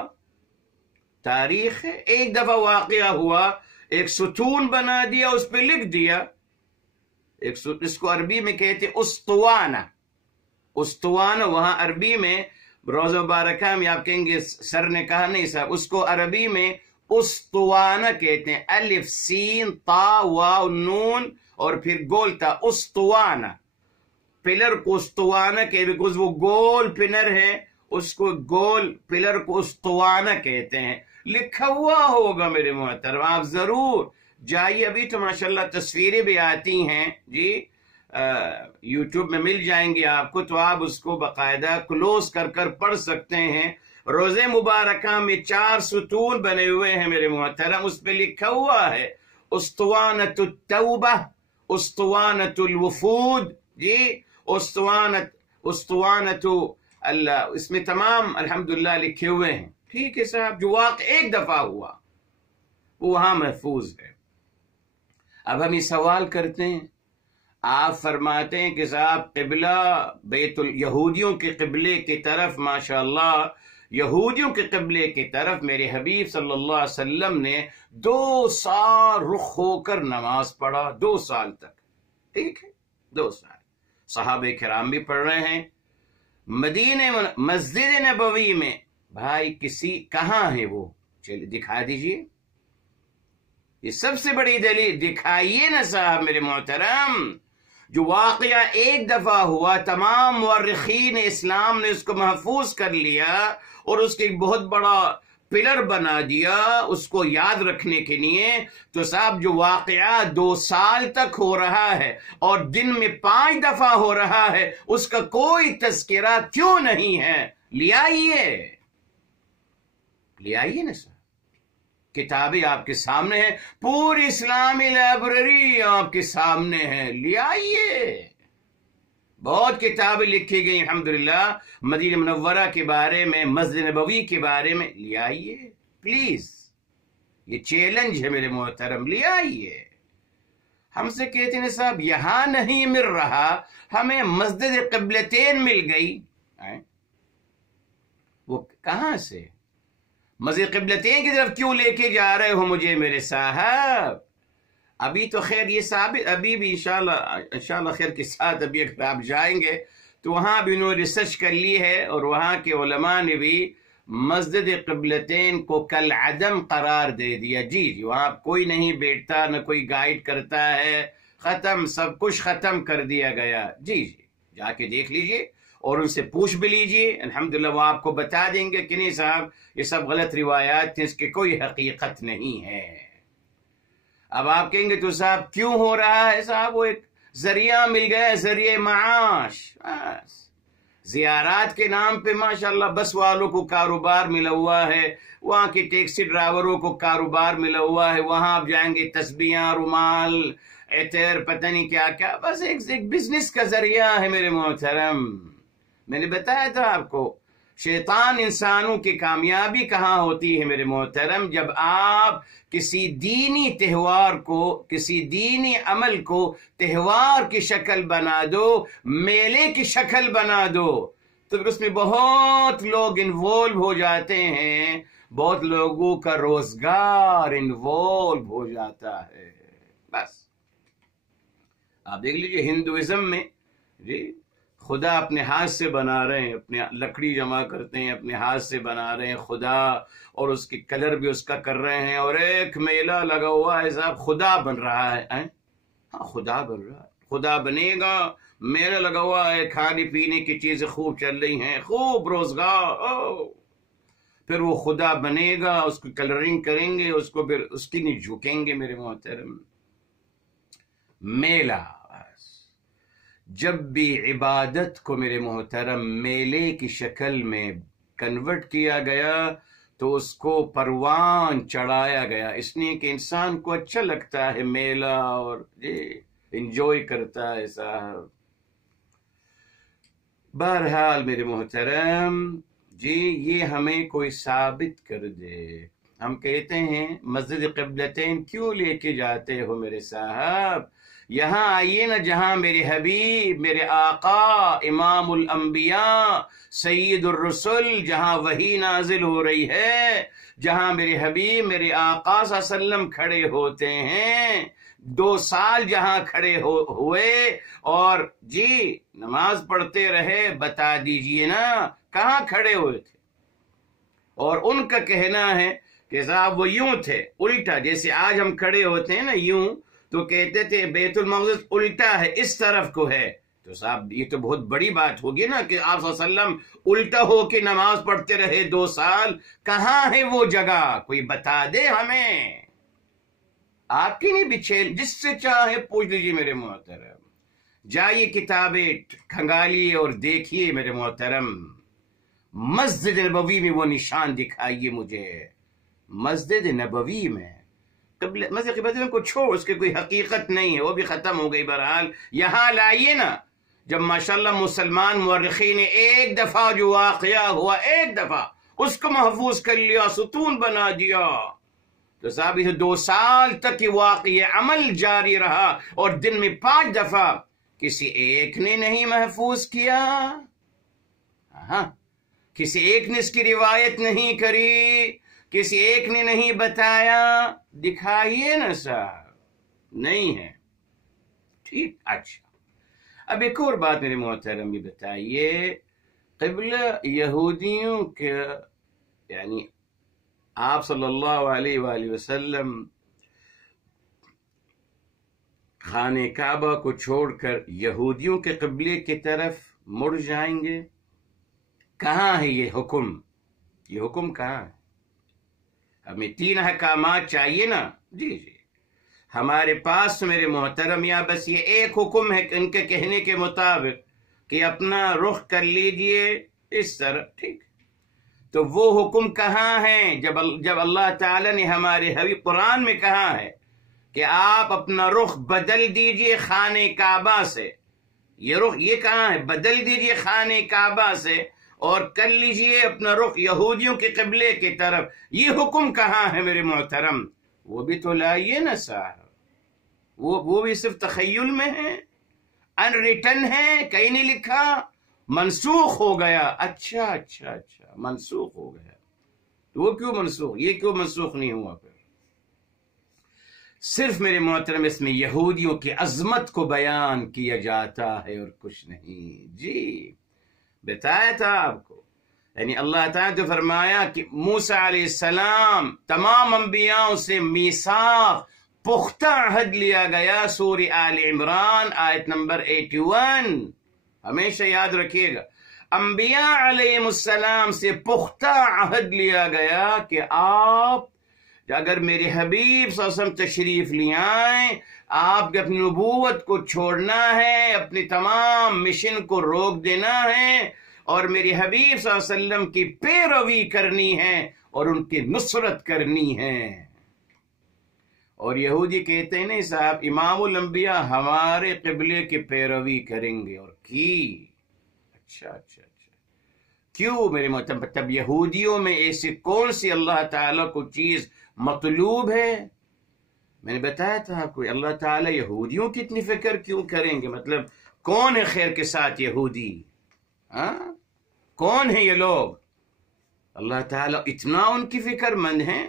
تاریخ ہے، ایک دفعہ واقعہ ہوا، ایک ستون بنا دیا، اس پہ لکھ دیا، اس کو عربی میں کہتے اسطوانہ۔ اسطوانہ وہاں عربی میں روزہ مبارکہ میں آپ کہیں گے سر نے کہا، نہیں صاحب، اس کو عربی میں اسطوانہ کہتے ہیں، الف سین تا واو نون اور پھر گول تا، اسطوانہ۔ پلر کو اسطوانہ کہتے ہیں بیکاز وہ گول پلر ہے، اس کو گول پلر کو اسطوانہ کہتے ہیں۔ لکھا ہوا ہوگا میرے محترم، آپ ضرور جائیے، ابھی تو ماشاءاللہ تصویریں بھی آتی ہیں جی، یوٹیوب میں مل جائیں گے آپ کو، تو آپ اس کو باقاعدہ کلوز کر کر پڑھ سکتے ہیں۔ روزے مبارکہ میں 4 ستون بنے ہوئے ہیں میرے محترم، اس پہ لکھا ہوا ہے اسطوانۃ التوبہ، اسطوانۃ الوفود، جی اسطوانۃ اللہ، اس میں تمام الحمدللہ لکھے ہوئے ہیں۔ ٹھیک ہے صاحب، جو واقع ایک دفعہ ہوا وہ وہاں محفوظ ہے۔ اب ہم یہ سوال کرتے ہیں، آپ فرماتے ہیں کہ صاحب قبلہ بیت یہودیوں کے قبلے کی طرف، ماشاءاللہ یہودیوں کے قبلے کی طرف میرے حبیب صلی اللہ علیہ وسلم نے 2 سال رخ ہو کر نماز پڑھا، 2 سال تک، ٹھیک ہے، 2 سال صحابہ کرام بھی پڑھ رہے ہیں۔ مدینہ مسجد نبوی میں بھائی کہاں ہے وہ؟ چلیے دکھا دیجئے، یہ سب سے بڑی دلیل، دکھائیے نا صاحب میرے محترم۔ جو واقعہ ایک دفعہ ہوا، تمام مورخین اسلام نے اس کو محفوظ کر لیا اور اس کے ایک بہت بڑا پلر بنا دیا اس کو یاد رکھنے کے لیے۔ تو صاحب جو واقعہ 2 سال تک ہو رہا ہے اور دن میں 5 دفعہ ہو رہا ہے، اس کا کوئی تذکرہ کیوں نہیں ہے؟ لے آئیے نا صاحب، کتابیں آپ کے سامنے ہیں، پوری اسلامی لائبریری آپ کے سامنے ہے، لے آئیے۔ بہت کتابیں لکھی گئی الحمدللہ مدینہ منورہ کے بارے میں، مسجد نبوی کے بارے میں، لے آئیے پلیز، یہ چیلنج ہے میرے محترم، لے آئیے۔ ہم سے کہتے ہیں صاحب یہاں نہیں مل رہا، ہمیں مسجد قبلتین مل گئی، وہ کہاں سے؟ مسجد قبلتین کی طرف کیوں لے کے جا رہے ہو مجھے میرے صاحب؟ ابھی تو خیر یہ ثابت، ابھی بھی انشاءاللہ خیر کے ساتھ ابھی اگر آپ جائیں گے تو وہاں بھی انہوں نے ریسرچ کر لی ہے، اور وہاں کے علماء نے بھی مسجد قبلتین کو کالعدم قرار دے دیا۔ جی وہاں کوئی نہیں بیٹھتا، نہ کوئی گائیڈ کرتا ہے، ختم، سب کچھ ختم کر دیا گیا۔ جی جا کے دیکھ لیجئے اور ان سے پوچھ بھی لیجئے، الحمدللہ وہ آپ کو بتا دیں گے کہ نہیں صاحب یہ سب غلط روایات تھیں، اس کی کوئی حقیقت نہیں ہے۔ اب آپ کہیں گے تو صاحب کیوں ہو رہا ہے؟ صاحب وہ ایک ذریعہ مل گیا، ذریعہ معاش، زیارات کے نام پہ ماشاءاللہ بس والوں کو کاروبار ملا ہوا ہے، وہاں کے ٹیکسی ڈرائیوروں کو کاروبار ملا ہوا ہے، وہاں آپ جائیں گے تسبیحاں، رومال، عطر، پتہ نہیں کیا کیا، بس ایک بزنس کا ذریعہ ہے میرے محترم۔ میں نے بتایا تھا آپ کو، شیطان انسانوں کی کامیابی کہاں ہوتی ہے میرے محترم؟ جب آپ کسی دینی تہوار کو، کسی دینی عمل کو تہوار کی شکل بنا دو، میلے کی شکل بنا دو، تو پھر اس میں بہت لوگ انوالو ہو جاتے ہیں، بہت لوگوں کا روزگار انوالو ہو جاتا ہے۔ بس آپ دیکھ لیجئے ہندوازم میں جی خدا اپنے ہاتھ سے بنا رہے ہیں، اپنے لکڑی جمع کرتے ہیں، اپنے ہاتھ سے بنا رہے ہیں خدا، اور اس کی کلر بھی اس کا کر رہے ہیں، اور ایک میلہ لگا ہوا ہے صاحب، خدا بن رہا ہے۔ ہاں خدا بن رہا ہے، خدا بنے گا، میلہ لگا ہوا ہے، کھانے پینے کی چیزیں خوب چل رہی ہیں، خوب روزگار، پھر وہ خدا بنے گا، اس کو کلرنگ کریں گے، اس کو پھر اس کی نہیں جھکیں گے میرے محترم۔ میلہ جب بھی عبادت کو میرے محترم میلے کی شکل میں کنورٹ کیا گیا تو اس کو پروان چڑھایا گیا، اس لیے کہ انسان کو اچھا لگتا ہے میلہ، اور انجوائے کرتا ہے صاحب۔ بہرحال میرے محترم جی یہ ہمیں کوئی ثابت کر دے، ہم کہتے ہیں مسجد قبلتین کیوں لے کے جاتے ہو میرے صاحب؟ یہاں آئیے نا جہاں میرے حبیب، میرے آقا، امام الانبیاء، سید الرسل، جہاں وحی نازل ہو رہی ہے، جہاں میرے حبیب، میرے آقا صلی اللہ علیہ وسلم کھڑے ہوتے ہیں، 2 سال جہاں کھڑے ہوئے اور جی نماز پڑھتے رہے، بتا دیجئے نا کہاں کھڑے ہوئے تھے؟ اور ان کا کہنا ہے کہ صاحب وہ یوں تھے، الٹا، جیسے آج ہم کھڑے ہوتے ہیں نا یوں، تو کہتے تھے بیت المقدس الٹا ہے، اس طرف کو ہے۔ تو صاحب یہ تو بہت بڑی بات ہوگی نا کہ آپ صلی اللہ علیہ وسلم الٹا ہو کے نماز پڑھتے رہے 2 سال، کہاں ہے وہ جگہ؟ کوئی بتا دے ہمیں۔ آپ کی نہیں بچھے، جس سے چاہے پوچھ لیجیے میرے محترم، جائیے کتابیں کھنگالیے اور دیکھیے میرے محترم، مسجد نبوی میں وہ نشان دکھائیے مجھے، مسجد نبوی میں مسجد قبلتین کو چھوڑ، اس کی کوئی حقیقت نہیں ہے، وہ بھی ختم ہو گئی۔ بہرحال یہاں لائیے نا، جب ماشاءاللہ مسلمان مورخین نے ایک دفعہ جو واقعہ ہوا، ایک دفعہ اس کو محفوظ کر لیا، ستون بنا دیا، تو صاحب 2 سال تک یہ واقعہ عمل جاری رہا، اور دن میں 5 دفعہ کسی ایک نے نہیں محفوظ کیا، ہاں کسی ایک نے اس کی روایت نہیں کری، کسی ایک نے نہیں بتایا، دکھائیے نا صاحب، نہیں ہے، ٹھیک۔ اچھا اب ایک اور بات میرے محترم بھی بتائیے، قبلہ یہودیوں کے، یعنی آپ صلی اللہ علیہ وآلہ وسلم خانہ کعبہ کو چھوڑ کر یہودیوں کے قبلے کی طرف مڑ جائیں گے؟ کہاں ہے یہ حکم؟ یہ حکم کہاں ہے؟ ہمیں 3 احکامات چاہیے نا، جی جی ہمارے پاس تو میرے محترم یا بس یہ ایک حکم ہے ان کے کہنے کے مطابق کہ اپنا رخ کر لیجئے اس طرح، ٹھیک۔ تو وہ حکم کہاں ہے جب اللہ تعالی نے ہمارے حبیب قرآن میں کہا ہے کہ آپ اپنا رخ بدل دیجئے خانہ کعبہ سے؟ یہ رخ یہ کہاں ہے؟ بدل دیجئے خانہ کعبہ سے اور کر لیجئے اپنا رخ یہودیوں کے قبلے کی طرف، یہ حکم کہاں ہے میرے محترم؟ وہ بھی تو لائیے نا صاحب، وہ بھی صرف تخیل میں ہے، ان ریٹن ہے، کہیں نہیں لکھا، منسوخ ہو گیا۔ اچھا اچھا اچھا منسوخ ہو گیا، تو وہ کیوں منسوخ، یہ کیوں منسوخ نہیں ہوا؟ پھر صرف میرے محترم اس میں یہودیوں کی عظمت کو بیان کیا جاتا ہے اور کچھ نہیں۔ جی بتایا تھا آپ کو، یعنی اللہ تعالیٰ نے فرمایا کہ موسیٰ علیہ السلام تمام انبیاءوں سے میثاق، پختہ عہد لیا گیا، سورہ آل عمران آیت نمبر 81، ہمیشہ یاد رکھیے گا، انبیاء علیہ السلام سے پختہ عہد لیا گیا کہ آپ اگر میرے حبیب صلی اللہ علیہ وسلم تشریف لے آئیں، آپ کے اپنی نبوت کو چھوڑنا ہے، اپنی تمام مشن کو روک دینا ہے، اور میرے حبیب صلی اللہ علیہ وسلم کی پیروی کرنی ہے اور ان کی نصرت کرنی ہے۔ اور یہودی کہتے ہیں نہیں صاحب، امام الانبیاء ہمارے قبلے کی پیروی کریں گے، اور کی۔ اچھا اچھا اچھا کیوں میرے محترم؟ تب یہودیوں میں ایسی کون سی اللہ تعالیٰ کو چیز مطلوب ہے؟ میں نے بتایا تھا آپ کو، اللہ تعالیٰ یہودیوں کی اتنی فکر کیوں کریں گے؟ مطلب کون ہے خیر کے ساتھ یہودی؟ ہاں کون ہے یہ لوگ؟ اللہ تعالیٰ اتنا ان کی فکر مند ہیں،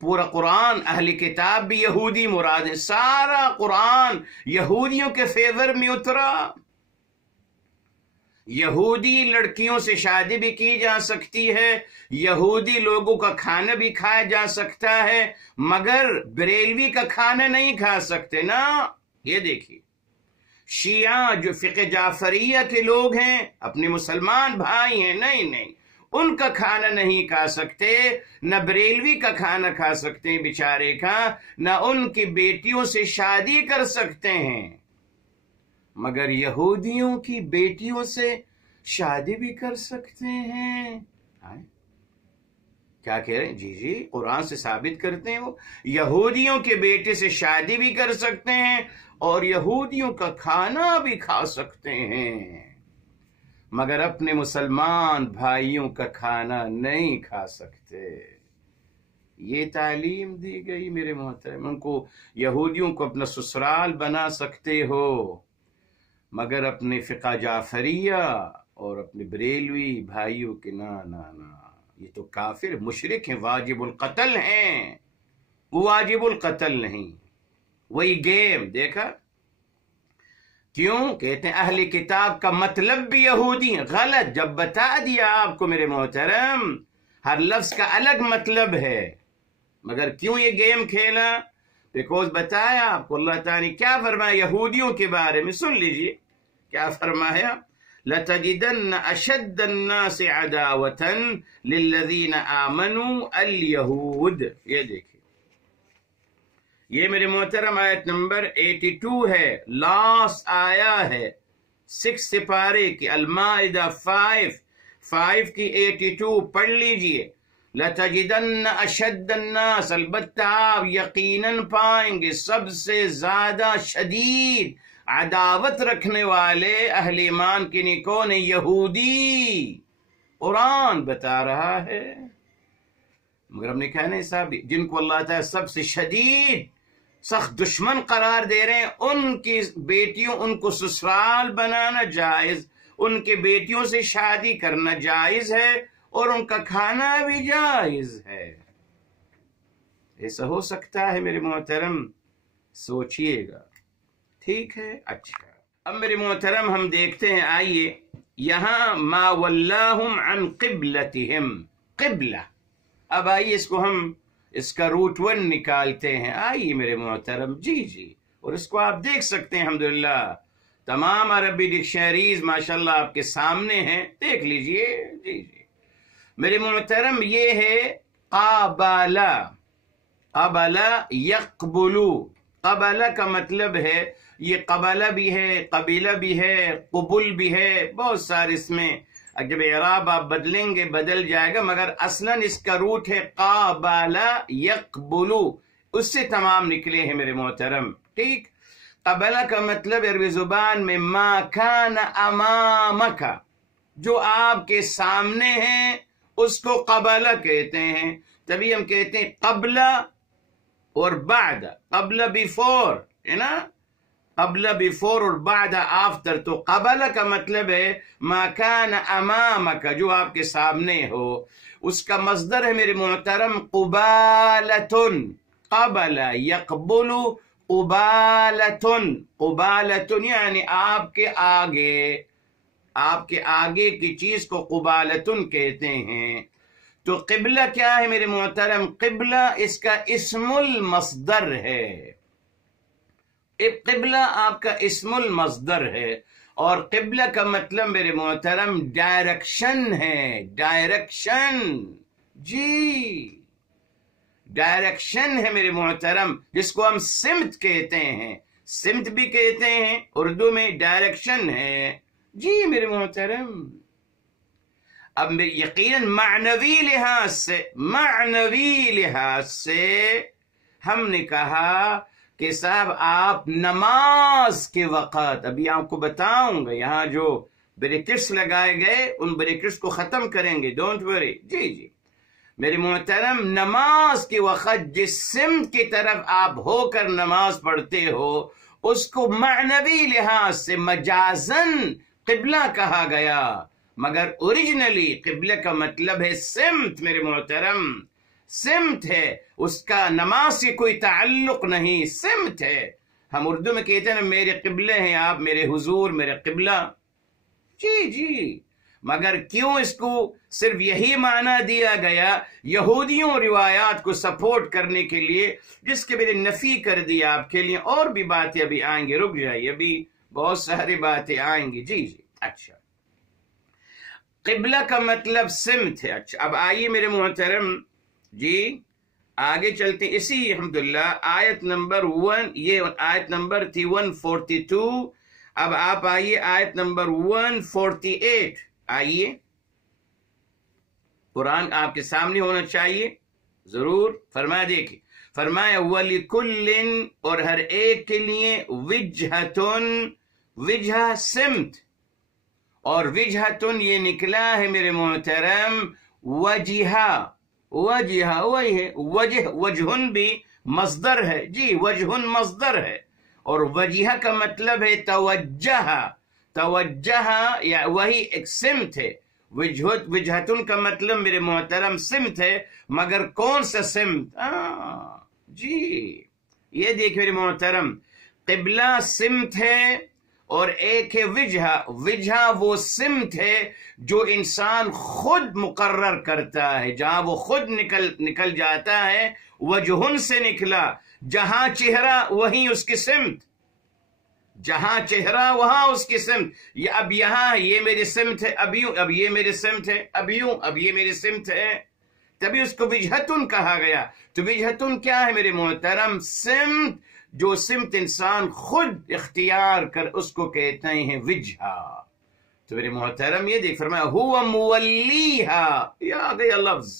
پورا قرآن اہل کتاب بھی یہودی مراد ہے، سارا قرآن یہودیوں کے فیور میں اترا۔ یہودی لڑکیوں سے شادی بھی کی جا سکتی ہے، یہودی لوگوں کا کھانا بھی کھایا جا سکتا ہے، مگر بریلوی کا کھانا نہیں کھا سکتے نا۔ یہ دیکھیے شیعہ جو فقہ جعفریہ کے لوگ ہیں، اپنے مسلمان بھائی ہیں، نہیں نہیں ان کا کھانا نہیں کھا سکتے، نہ بریلوی کا کھانا کھا سکتے ہیں بیچارے کا، نہ ان کی بیٹیوں سے شادی کر سکتے ہیں، مگر یہودیوں کی بیٹیوں سے شادی بھی کر سکتے ہیں۔ کیا کہہ رہے ہیں؟ جی جی قرآن سے ثابت کرتے ہیں، وہ یہودیوں کے بیٹے سے شادی بھی کر سکتے ہیں اور یہودیوں کا کھانا بھی کھا سکتے ہیں، مگر اپنے مسلمان بھائیوں کا کھانا نہیں کھا سکتے۔ یہ تعلیم دی گئی میرے محترم. ان کو یہودیوں کو اپنا سسرال بنا سکتے ہو، مگر اپنے فقہ جعفریہ اور اپنے بریلوی بھائیوں کے نا نا نا، یہ تو کافر مشرک ہیں، واجب القتل ہیں. وہ واجب القتل نہیں. وہی گیم دیکھا کیوں کہتے ہیں اہل کتاب کا مطلب بھی یہودی ہیں. غلط. جب بتا دیا آپ کو میرے محترم ہر لفظ کا الگ مطلب ہے، مگر کیوں یہ گیم کھیلا؟ بیکوز بتایا آپ کو اللہ تعالیٰ نے کیا فرمایا یہودیوں کے بارے میں. سن لیجئے کیا فرمایا. لَتَجِدَنَّ أَشَدَّ النَّاسِ عَدَاوَةً لِلَّذِينَ آمَنُوا الْيَهُودِ. یہ دیکھیں، یہ میرے محترم آیت نمبر 82 ہے، لاسٹ آیا ہے 6 سپارے کی، المائدہ 5 کی 82 پڑھ لیجئے. لَتَجِدَنَّ أَشَدَّ النَّاسِ، البتہ آپ یقیناً پائیں گے سب سے زیادہ شدید عداوت رکھنے والے اہل ایمان کے کون ہیں؟ یہودی. قرآن بتا رہا ہے. مگر ہم نے کہا نہیں صاحب، جن کو اللہ تعالیٰ سب سے شدید سخت دشمن قرار دے رہے ہیں، ان کی بیٹیوں ان کو سسرال بنانا جائز، ان کے بیٹیوں سے شادی کرنا جائز ہے، اور ان کا کھانا بھی جائز ہے. ایسا ہو سکتا ہے میرے محترم؟ سوچئے گا. ٹھیک ہے. اچھا، اب میرے محترم ہم دیکھتے ہیں، آئیے یہاں ما ولاہم عن قبلتہم، قبلہ. اب آئیے اس کو ہم اس کا روٹ 1 نکالتے ہیں. آئیے میرے محترم. جی اور اس کو آپ دیکھ سکتے ہیں الحمدللہ. تمام عربی ڈکشنریز ماشاءاللہ آپ کے سامنے ہیں، دیکھ لیجئے. جی میرے محترم یہ ہے قابلہ. قبلہ یقبلو. قبلہ کا مطلب ہے، یہ قبلہ بھی ہے، قبیلہ بھی ہے، قبول بھی ہے، بہت سارے اس میں جب اعراب آپ بدلیں گے بدل جائے گا، مگر اصلاً اس کا روٹ ہے قابلہ یقبلو. اس سے تمام نکلے ہیں میرے محترم. ٹھیک. قبلہ کا مطلب عربی زبان میں ما کان امامک، جو آپ کے سامنے ہیں اس کو قبلہ کہتے ہیں. تبھی ہم کہتے ہیں قبلہ اور بعد. قبلہ بیفور ہے نا، قبلہ بیفور اور بعد آفٹر. تو قبلہ کا مطلب ہے ما کان امامک، جو آپ کے سامنے ہو. اس کا مصدر ہے میرے محترم قبالتن. قبلہ یقبل قبالتن. قبالتن یعنی آپ کے آگے، آپ کے آگے کی چیز کو قبالتن کہتے ہیں. تو قبلہ کیا ہے میرے محترم؟ قبلہ اس کا اسم المصدر ہے. قبلہ آپ کا اسم المصدر ہے، اور قبلہ کا مطلب میرے محترم ڈائریکشن ہے. ڈائریکشن. جی ڈائریکشن ہے میرے محترم، جس کو ہم سمت کہتے ہیں. سمت بھی کہتے ہیں اردو میں، ڈائریکشن ہے. جی میرے محترم، اب یقیناً معنوی لحاظ سے ہم نے کہا کہ صاحب آپ نماز کے وقت، ابھی آپ کو بتاؤں گا، یہاں جو بریکٹس لگائے گئے ان بریکٹس کو ختم کریں گے، ڈونٹ وری. جی میرے محترم، نماز کے وقت جس سمت کی طرف آپ ہو کر نماز پڑھتے ہو اس کو معنوی لحاظ سے مجازن قبلہ کہا گیا، مگر اوریجنلی قبلہ کا مطلب ہے سمت. میرے محترم سمت ہے، اس کا نماز سے کوئی تعلق نہیں، سمت ہے. ہم اردو میں کہتے ہیں میرے قبلے ہیں آپ، میرے حضور، میرے قبلہ. جی مگر کیوں اس کو صرف یہی معنی دیا گیا؟ یہودیوں روایات کو سپورٹ کرنے کے لیے، جس کے میں نے نفی کر دیا آپ کے لیے. اور بھی باتیں ابھی آئیں گی، رک جائیے، ابھی بہت ساری باتیں آئیں گی. جی اچھا، قبلہ کا مطلب سمت ہے. اچھا اب آئیے میرے محترم، جی آگے چلتے ہیں. اسی الحمدللہ آیت نمبر 1، یہ آیت نمبر تھی 142. اب آپ آئیے آیت نمبر 148. آئیے، قرآن آپ کے سامنے ہونا چاہیے ضرور. فرمایا دیکھیں، فرمایا وَلِكُلٍّ، اور ہر ایک کے لیے، وجہتن، وجہ سمت، اور وجہتن یہ نکلا ہے میرے محترم وجہہ. وجہ وہی ہے، وجہ وجہن بھی مصدر ہے جی، وجہن مصدر ہے، اور وجہ کا مطلب ہے توجہ، توجہ یا وہی ایک سمت ہے، وجہتن کا مطلب میرے محترم سمت ہے، مگر کون سا سمت؟ جی یہ دیکھ میرے محترم، قبلہ سمت ہے اور ایک ہے وجہ، وجہ وہ سمت ہے جو انسان خود مقرر کرتا ہے، جہاں وہ خود نکل جاتا ہے، وجہن سے نکلا، جہاں چہرہ وہیں اس کی سمت، جہاں چہرہ وہاں اس کی سمت، یہ اب یہاں یہ میری سمت ہے، اب یوں، اب یہ میری سمت ہے، اب یوں، اب یہ میری سمت ہے، تبھی اس کو وجہتن کہا گیا۔ تو وجہتن کیا ہے میرے محترم؟ سمت، جو سمت انسان خود اختیار کر، اس کو کہتے ہیں وجہ۔ تو میرے محترم یہ دیکھ فرمایا ہوا مولیہا، یہ آ گیا لفظ،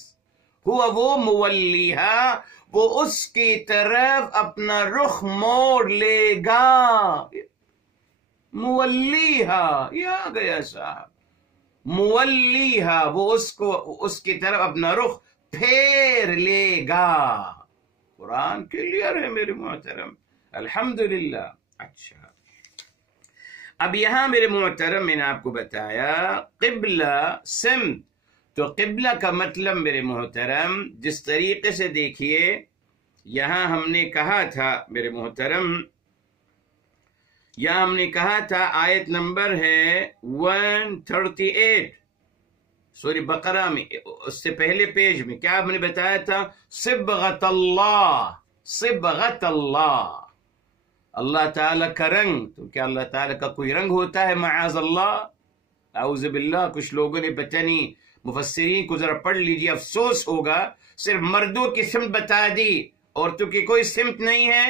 ہوا وہ مولیہا، وہ اس کی طرف اپنا رخ موڑ لے گا، مولیہا یہ آ گیا صاحب، مولیہا وہ اس کی طرف اپنا رخ پھیر لے گا۔ قرآن کلیئر ہے میرے محترم، الحمدللہ۔ اچھا اب یہاں میرے محترم میں نے آپ کو بتایا قبلہ سمت، تو قبلہ کا مطلب میرے محترم جس طریقے سے دیکھیے، یہاں ہم نے کہا تھا میرے محترم، یہاں ہم نے کہا تھا آیت نمبر ہے 138 سورہ بقرہ میں، اس سے پہلے پیج میں کیا ہم نے بتایا تھا؟ صبغت اللہ، صبغت اللہ، اللہ تعالیٰ کا رنگ۔ تو کیا اللہ تعالیٰ کا کوئی رنگ ہوتا ہے؟ معاذ اللہ، اعوذ باللہ۔ کچھ لوگوں نے پتہ نہیں، مفسرین کو ذرا پڑھ لیجیے، افسوس ہوگا، صرف مردوں کی سمت بتا دی، عورتوں کی کوئی سمت نہیں ہے۔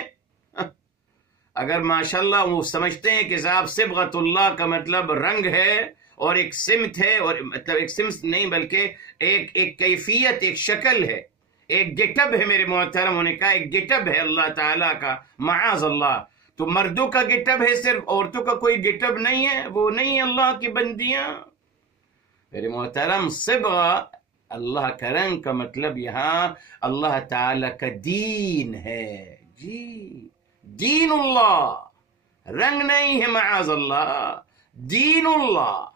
اگر ماشاءاللہ وہ سمجھتے ہیں کہ صاحب صبغت اللہ کا مطلب رنگ ہے اور ایک سمت ہے، اور مطلب ایک سمت نہیں بلکہ ایک کیفیت، ایک شکل ہے، ایک گیٹ اپ ہے میرے محترم، انہوں نے کہا ایک گیٹ اپ ہے اللہ تعالیٰ کا، معاذ اللہ۔ تو مردوں کا گیٹ اپ ہے صرف، عورتوں کا کوئی گیٹ اپ نہیں ہے، وہ نہیں ہے اللہ کی بندیاں میرے محترم۔ صبغہ اللہ کا رنگ کا مطلب یہاں اللہ تعالیٰ کا دین ہے جی، دین اللہ، رنگ نہیں ہے معاذ اللہ، دین اللہ۔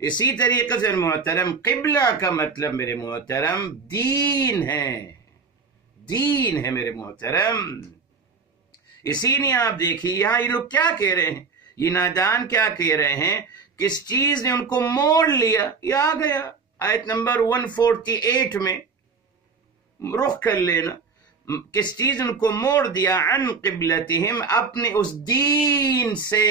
اسی طریقے سے محترم قبلہ کا مطلب میرے محترم دین ہے، دین ہے میرے محترم۔ اسی لیے آپ دیکھیے یہاں یہ لوگ کیا کہہ رہے ہیں، یہ نادان کیا کہہ رہے ہیں، کس چیز نے ان کو موڑ لیا؟ یہ آ گیا آیت نمبر 148 میں، رخ کر لینا، کس چیز ان کو موڑ دیا؟ عن قبلتہم، اپنے اس دین سے،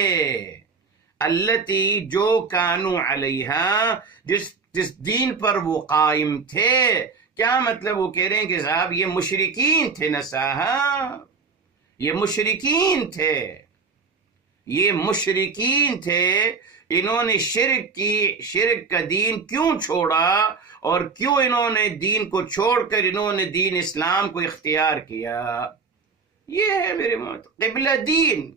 التی جو کانوا علیہا، جس دین پر وہ قائم تھے۔ کیا مطلب؟ وہ کہہ رہے ہیں کہ صاحب یہ مشرکین تھے نا صاحب، یہ مشرکین تھے، یہ مشرکین تھے، انہوں نے شرک کا دین کیوں چھوڑا، اور کیوں انہوں نے دین کو چھوڑ کر انہوں نے دین اسلام کو اختیار کیا؟ یہ ہے میرے محترم قبلہ، دین،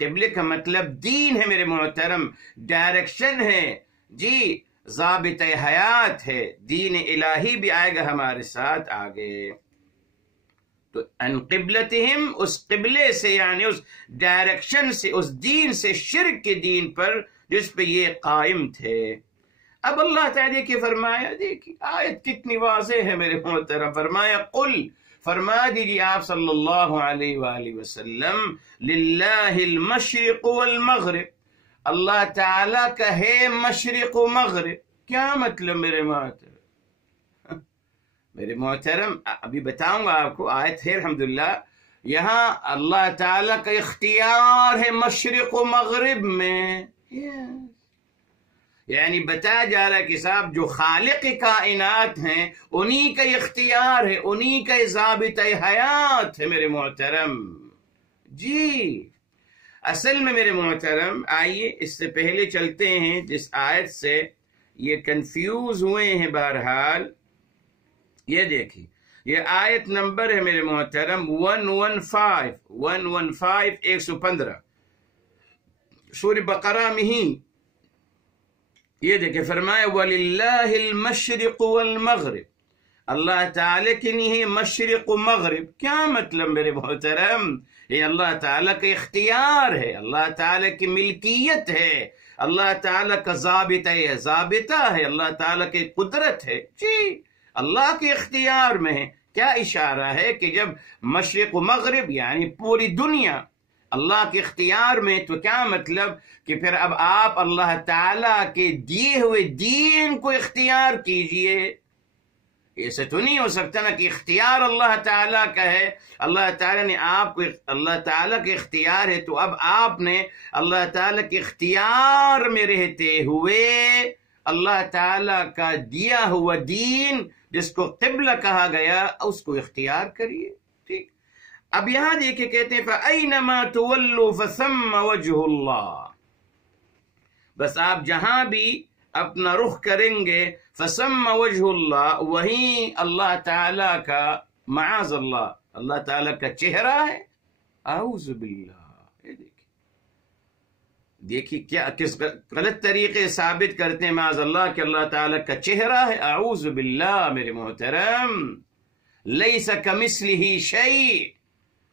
قبلے کا مطلب دین ہے میرے محترم، ڈائریکشن ہے جی، ضابط حیات ہے، دین الہی بھی آئے گا ہمارے ساتھ آگے۔ تو ان قبلتہم، اس قبلے سے یعنی اس ڈائریکشن سے، اس دین سے، شرک کے دین پر جس پہ یہ قائم تھے۔ اب اللہ تعالیٰ کی فرمایا، دیکھیے آیت کتنی واضح ہے میرے محترم، فرمایا قل، فرما دیجیے آپ صلی اللہ علیہ وآلہ وسلم، للہ المشرق والمغرب، اللہ تعالیٰ کا ہے مشرق و مغرب۔ کیا مطلب میرے محترم؟ میرے محترم ابھی بتاؤں گا آپ کو، آیت ہے الحمدللہ، یہاں اللہ تعالیٰ کا اختیار ہے مشرق و مغرب میں، یعنی بتایا جا رہا ہے کہ صاحب جو خالق کائنات ہیں انہی کا اختیار ہے، انہی کا ضابط حیات ہے میرے محترم جی۔ اصل میں میرے محترم آئیے اس سے پہلے چلتے ہیں جس آیت سے یہ کنفیوز ہوئے ہیں، بہرحال یہ دیکھیے، یہ آیت نمبر ہے میرے محترم 115 سورہ بقرہ میں ہی، یہ دیکھیں فرمایا وَلِلَّهِ الْمَشْرِقُ وَالْمَغْرِبُ، اللہ تعالیٰ کے نہیں ہے مشرق و مغرب. کیا مطلب میرے محترم؟ یہ اللہ تعالیٰ کا اختیار ہے، اللہ تعالیٰ کی ملکیت ہے، اللہ تعالیٰ کا ضابطہ ہے، اللہ تعالیٰ کی قدرت ہے. جی اللہ کے اختیار میں ہے. کیا اشارہ ہے کہ جب مشرق و مغرب یعنی پوری دنیا اللہ کے اختیار میں، تو کیا مطلب کہ پھر اب آپ اللہ تعالیٰ کے دیے ہوئے دین کو اختیار کیجئے. ایسے تو نہیں ہو سکتا نا کہ اختیار اللہ تعالیٰ کا ہے، اللہ تعالیٰ نے آپ کو، اللہ تعالیٰ کے اختیار ہے تو اب آپ نے اللہ تعالیٰ کے اختیار میں رہتے ہوئے اللہ تعالیٰ کا دیا ہوا دین جس کو قبلہ کہا گیا اس کو اختیار کریے. ٹھیک. اب یہاں دیکھیں کہتے ہیں فَأَيْنَمَا تُوَلُّوا فَثَمَّ وَجْهُ اللَّهِ، بس آپ جہاں بھی اپنا رخ کریں گے فَثَمَّ وَجْهُ اللَّهِ، وہیں اللہ تعالیٰ کا، معاذ اللہ، اللہ تعالیٰ کا چہرہ ہے. اعوذ باللہ. دیکھیے کیا کس غلط طریقے ثابت کرتے ہیں معاذ اللہ کہ اللہ تعالیٰ کا چہرہ ہے. اعوذ باللہ میرے محترم. لیس کمثلہ شیء،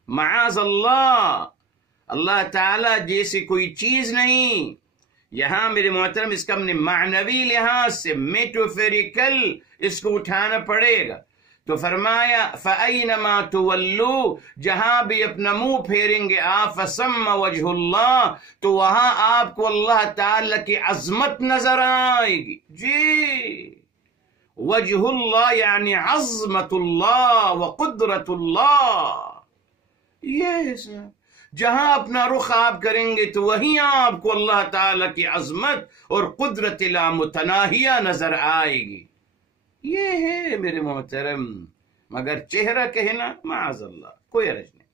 معاذ اللہ، اللہ تعالیٰ جیسی کوئی چیز نہیں. یہاں میرے محترم اس کا ہم نے معنوی لحاظ سے میٹافیریکل اس کو اٹھانا پڑے گا. تو فرمایا فَأَيْنَمَا تُوَلُّوا، جہاں بھی اپنا منہ پھیریں گے آپ، فَثَمَّ وَجْهُ اللَّهِ، تو وہاں آپ کو اللہ تعالیٰ کی عظمت نظر آئے گی. جی وجہ اللہ یعنی عظمت اللہ و قدرت اللہ. یہ جہاں اپنا رخ آپ کریں گے تو وہیں آپ کو اللہ تعالیٰ کی عظمت اور قدرت لامتناہیہ نظر آئے گی. یہ ہے میرے محترم. مگر چہرہ کہنا معاذ اللہ کوئی حرج نہیں.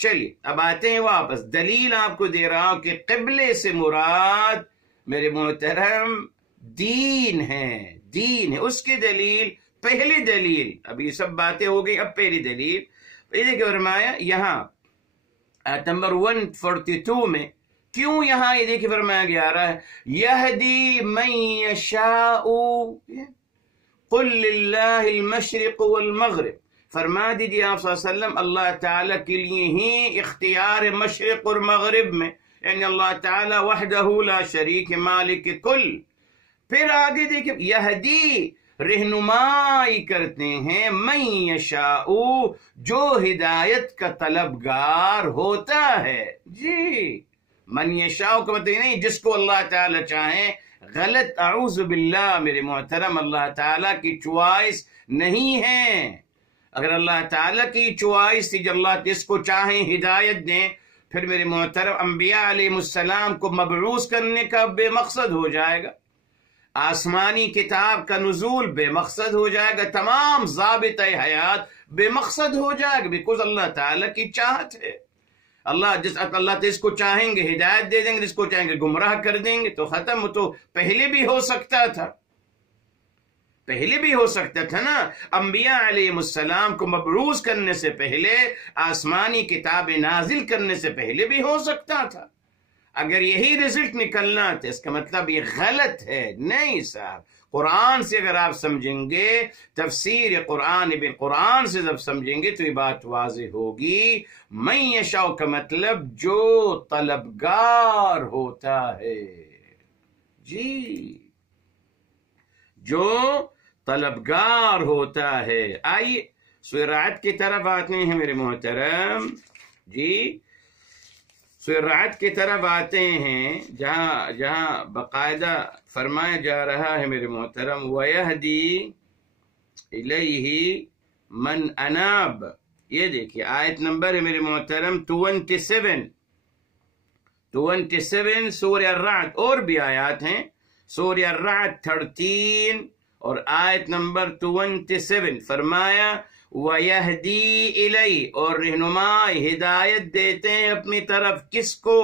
چلیے اب آتے ہیں واپس. دلیل آپ کو دے رہا ہوں کہ قبلے سے مراد میرے محترم دین ہے، دین ہے. اس کی دلیل، پہلی دلیل، اب یہ سب باتیں ہو گئی، اب پہلی دلیل یہ کہ فرمایا یہاں آیت نمبر 142 میں کیوں یہاں یہ دیکھیں فرمایا گیا رہا ہے یہدی من یشاء قل للہ المشرق والمغرب. فرما دیجیے آپ صلی اللہ علیہ وسلم اللہ تعالیٰ کے لیے ہی اختیار مشرق اور مغرب میں، یعنی اللہ تعالیٰ وحدہ لا شریک مالک کل. پھر آگے دیکھیں یہدی رہنمائی کرتے ہیں من یشاء جو ہدایت کا طلبگار ہوتا ہے. جی من یشاء کا مطلب نہیں جس کو اللہ تعالیٰ چاہیں، غلط، اعوذ باللہ میرے محترم. اللہ تعالیٰ کی چوائس نہیں ہے. اگر اللہ تعالیٰ کی چوائس تھی جو اللہ جس کو چاہیں ہدایت دیں، پھر میرے محترم انبیاء علیہ السلام کو مبعوث کرنے کا بے مقصد ہو جائے گا، آسمانی کتاب کا نزول بے مقصد ہو جائے گا، تمام ضابطہ حیات بے مقصد ہو جائے گا، بیکوز اللہ تعالیٰ کی چاہت ہے. اللہ جس کو چاہیں گے ہدایت دے دیں گے، جس کو چاہیں گے گمراہ کر دیں گے. تو ختم. تو پہلے بھی ہو سکتا تھا، پہلے بھی ہو سکتا تھا نا. انبیاء علیہ السلام کو مبعوث کرنے سے پہلے، آسمانی کتاب نازل کرنے سے پہلے بھی ہو سکتا تھا. اگر یہی رزلٹ نکلنا تو اس کا مطلب یہ غلط ہے. نہیں صاحب، قرآن سے اگر آپ سمجھیں گے، تفسیر قرآن بالقرآن سے جب سمجھیں گے تو یہ بات واضح ہوگی. من یشاء کا مطلب جو طلبگار ہوتا ہے. جی جو طلبگار ہوتا ہے. آئیے سورہ رعد کی طرف آتے ہیں میرے محترم. جی سورہ رعد کی طرف آتے ہیں جہاں باقاعدہ فرمایا جا رہا ہے میرے محترم وَيَهْدِي إِلَيْهِ مَنْ أَنَابَ. یہ دیکھیے آیت نمبر ہے میرے محترم 27 سورہ الرعد. اور بھی آیات ہیں، سورہ الرعد 13 اور آیت نمبر 27. فرمایا وَيَهْدِي إِلَيْهِ اور رہنمائی ہدایت دیتے ہیں اپنی طرف. کس کو؟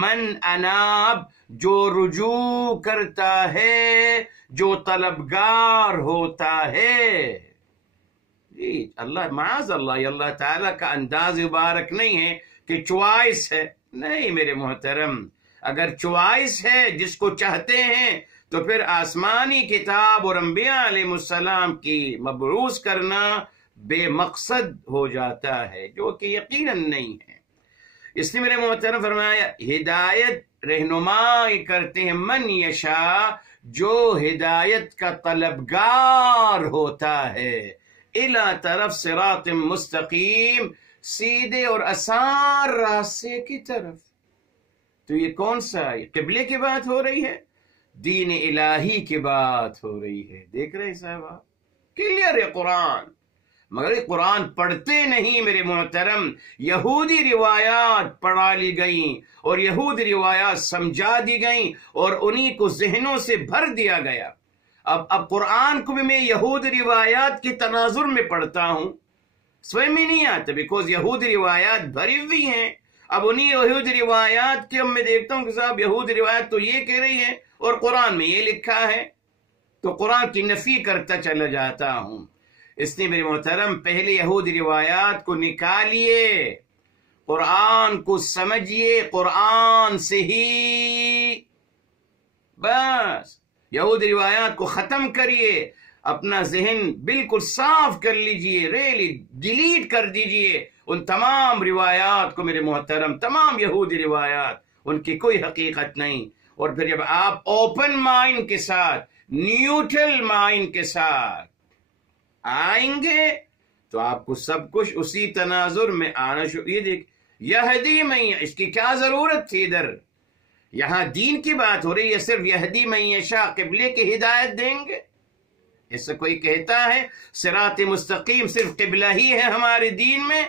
من اناب جو رجوع کرتا ہے، جو طلبگار ہوتا ہے. جی اللہ معاذ اللہ، یہ اللہ تعالیٰ کا انداز مبارک نہیں ہے کہ چوائس ہے. نہیں میرے محترم، اگر چوائس ہے جس کو چاہتے ہیں تو پھر آسمانی کتاب اور انبیاء علیہ السلام کی مبعوث کرنا بے مقصد ہو جاتا ہے، جو کہ یقیناً نہیں ہے۔ اس لیے میرے محترم فرمایا ہدایت رہنمائی کرتے ہیں من یشاء، جو ہدایت کا طلبگار ہوتا ہے، الی طرف صراط مستقیم، سیدھے اور آسان راستے کی طرف۔ تو یہ کون سا؟ قبلے کی بات ہو رہی ہے، دین الہی کی بات ہو رہی ہے۔ دیکھ رہے صاحب آپ، کلیئر ہے قرآن، مگر یہ قرآن پڑھتے نہیں میرے محترم۔ یہودی روایات پڑھا لی گئیں اور یہودی روایات سمجھا دی گئیں اور انہی کو ذہنوں سے بھر دیا گیا۔ اب قرآن کو بھی میں یہودی روایات کی تناظر میں پڑھتا ہوں، سمجھ میں نہیں آتا، بیکوز یہودی روایات بھری ہوئی ہیں۔ اب انہی یہودی روایات کے میں دیکھتا ہوں کہ صاحب یہودی روایت تو یہ کہہ رہی ہے اور قرآن میں یہ لکھا ہے، تو قرآن کی نفی کرتا چلا جاتا ہوں۔ اس لیے میرے محترم پہلے یہودی روایات کو نکالیے، قرآن کو سمجھیے، قرآن سے ہی بس یہودی روایات کو ختم کریے، اپنا ذہن بالکل صاف کر لیجئے، ریلی ڈیلیٹ کر دیجئے ان تمام روایات کو میرے محترم، تمام یہودی روایات، ان کی کوئی حقیقت نہیں۔ اور پھر جب آپ اوپن مائنڈ کے ساتھ، نیوٹرل مائنڈ کے ساتھ آئیں گے تو آپ کو سب کچھ اسی تناظر میں آنا یہ دیکھ یہدی من، اس کی کیا ضرورت تھی؟ ادھر یہاں دین کی بات ہو رہی ہے، صرف یہدی من یشاء، قبلے کی ہدایت دیں گے۔ اس سے کوئی کہتا ہے صراط مستقیم صرف قبلہ ہی ہے ہمارے دین میں؟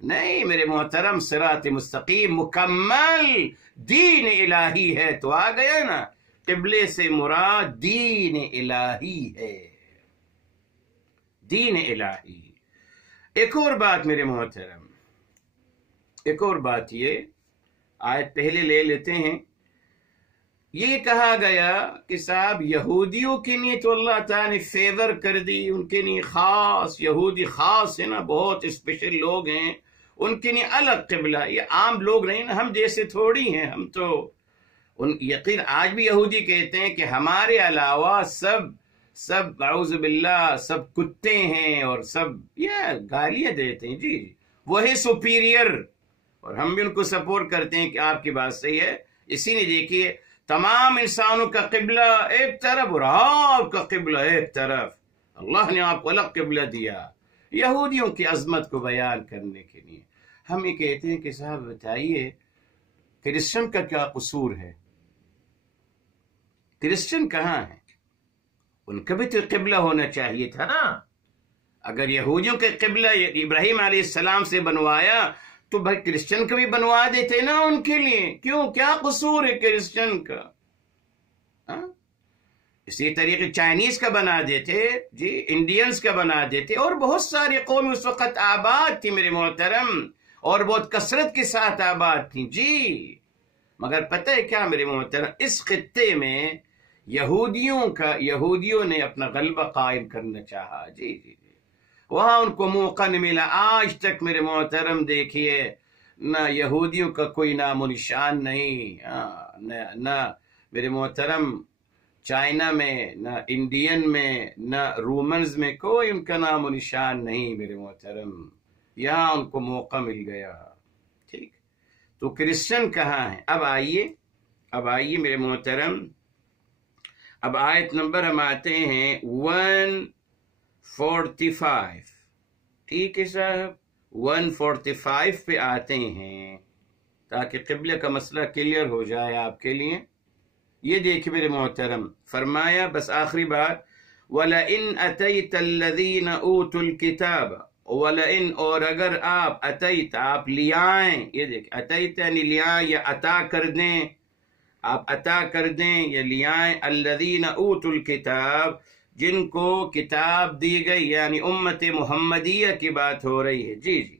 نہیں میرے محترم، صراط مستقیم مکمل دین الہی ہے۔ تو آ گیا نا، قبلے سے مراد دین الہی ہے، دین الہی۔ ایک اور بات میرے محترم، ایک اور بات، یہ آیت پہلے لے لیتے ہیں۔ یہ کہا گیا کہ صاحب یہودیوں کے لیے تو اللہ تعالیٰ نے فیور کر دی، ان کے لیے خاص، یہودی خاص ہے نا، بہت اسپیشل لوگ ہیں، ان کے لیے الگ قبلہ۔ یہ عام لوگ نہیں نا، ہم جیسے تھوڑی ہیں، ہم تو یقین آج بھی یہودی کہتے ہیں کہ ہمارے علاوہ سب اعوذ باللہ سب کتے ہیں، اور سب یہ گالیاں دیتے ہیں، جی وہی سپیریئر، اور ہم بھی ان کو سپورٹ کرتے ہیں کہ آپ کی بات صحیح ہے۔ اسی نے دیکھیے تمام انسانوں کا قبلہ ایک طرف اور آپ کا قبلہ ایک طرف، اللہ نے آپ کو الگ قبلہ دیا یہودیوں کی عظمت کو بیان کرنے کے لیے۔ ہم یہ کہتے ہیں کہ صاحب بتائیے کرسچن کا کیا قصور ہے؟ کرسچن کہاں ہے؟ ان کا بھی تو قبلہ ہونا چاہیے تھا نا۔ اگر یہودیوں کے قبلہ ابراہیم علیہ السلام سے بنوایا تو بھائی کرسچن کا بھی بنوا دیتے نا ان کے لیے، کیوں؟ کیا قصور ہے کرسچن کا؟ اسی طریقے چائنیز کا بنا دیتے، جی انڈینز کا بنا دیتے، اور بہت ساری قوم اس وقت آباد تھی میرے محترم، اور بہت کثرت کے ساتھ آباد تھی، جی۔ مگر پتہ ہے کیا میرے محترم، اس خطے میں یہودیوں نے اپنا غلبہ قائم کرنا چاہا، جی جی جی، وہاں ان کو موقع نہیں ملا۔ آج تک میرے محترم دیکھیے نہ یہودیوں کا کوئی نام و نشان نہیں، نہ میرے محترم چائنا میں، نہ انڈین میں، نہ رومنز میں، کوئی ان کا نام و نشان نہیں میرے محترم۔ یہاں ان کو موقع مل گیا، ٹھیک۔ تو کرسچن کہاں ہیں؟ اب آئیے میرے محترم، اب آیت نمبر ہم آتے ہیں 145، ٹھیک ہے صاحب، 145 پہ آتے ہیں تاکہ قبلہ کا مسئلہ کلیئر ہو جائے آپ کے لیے۔ یہ دیکھیں میرے محترم، فرمایا بس آخری بات، وَلَئِنْ أَتَيْتَ الَّذِينَ أُوتُوا الْكِتَابَ، وَلَئِنْ، اور اگر آپ اتیت، آپ لے آئیں، یہ دیکھ اتیت یعنی لے آئیں یا عطا کر دیں، آپ عطا کر دیں یا لے آئیں، الذین اوتوا الکتاب، جن کو کتاب دی گئی، یعنی امت محمدیہ کی بات ہو رہی ہے، جی جی۔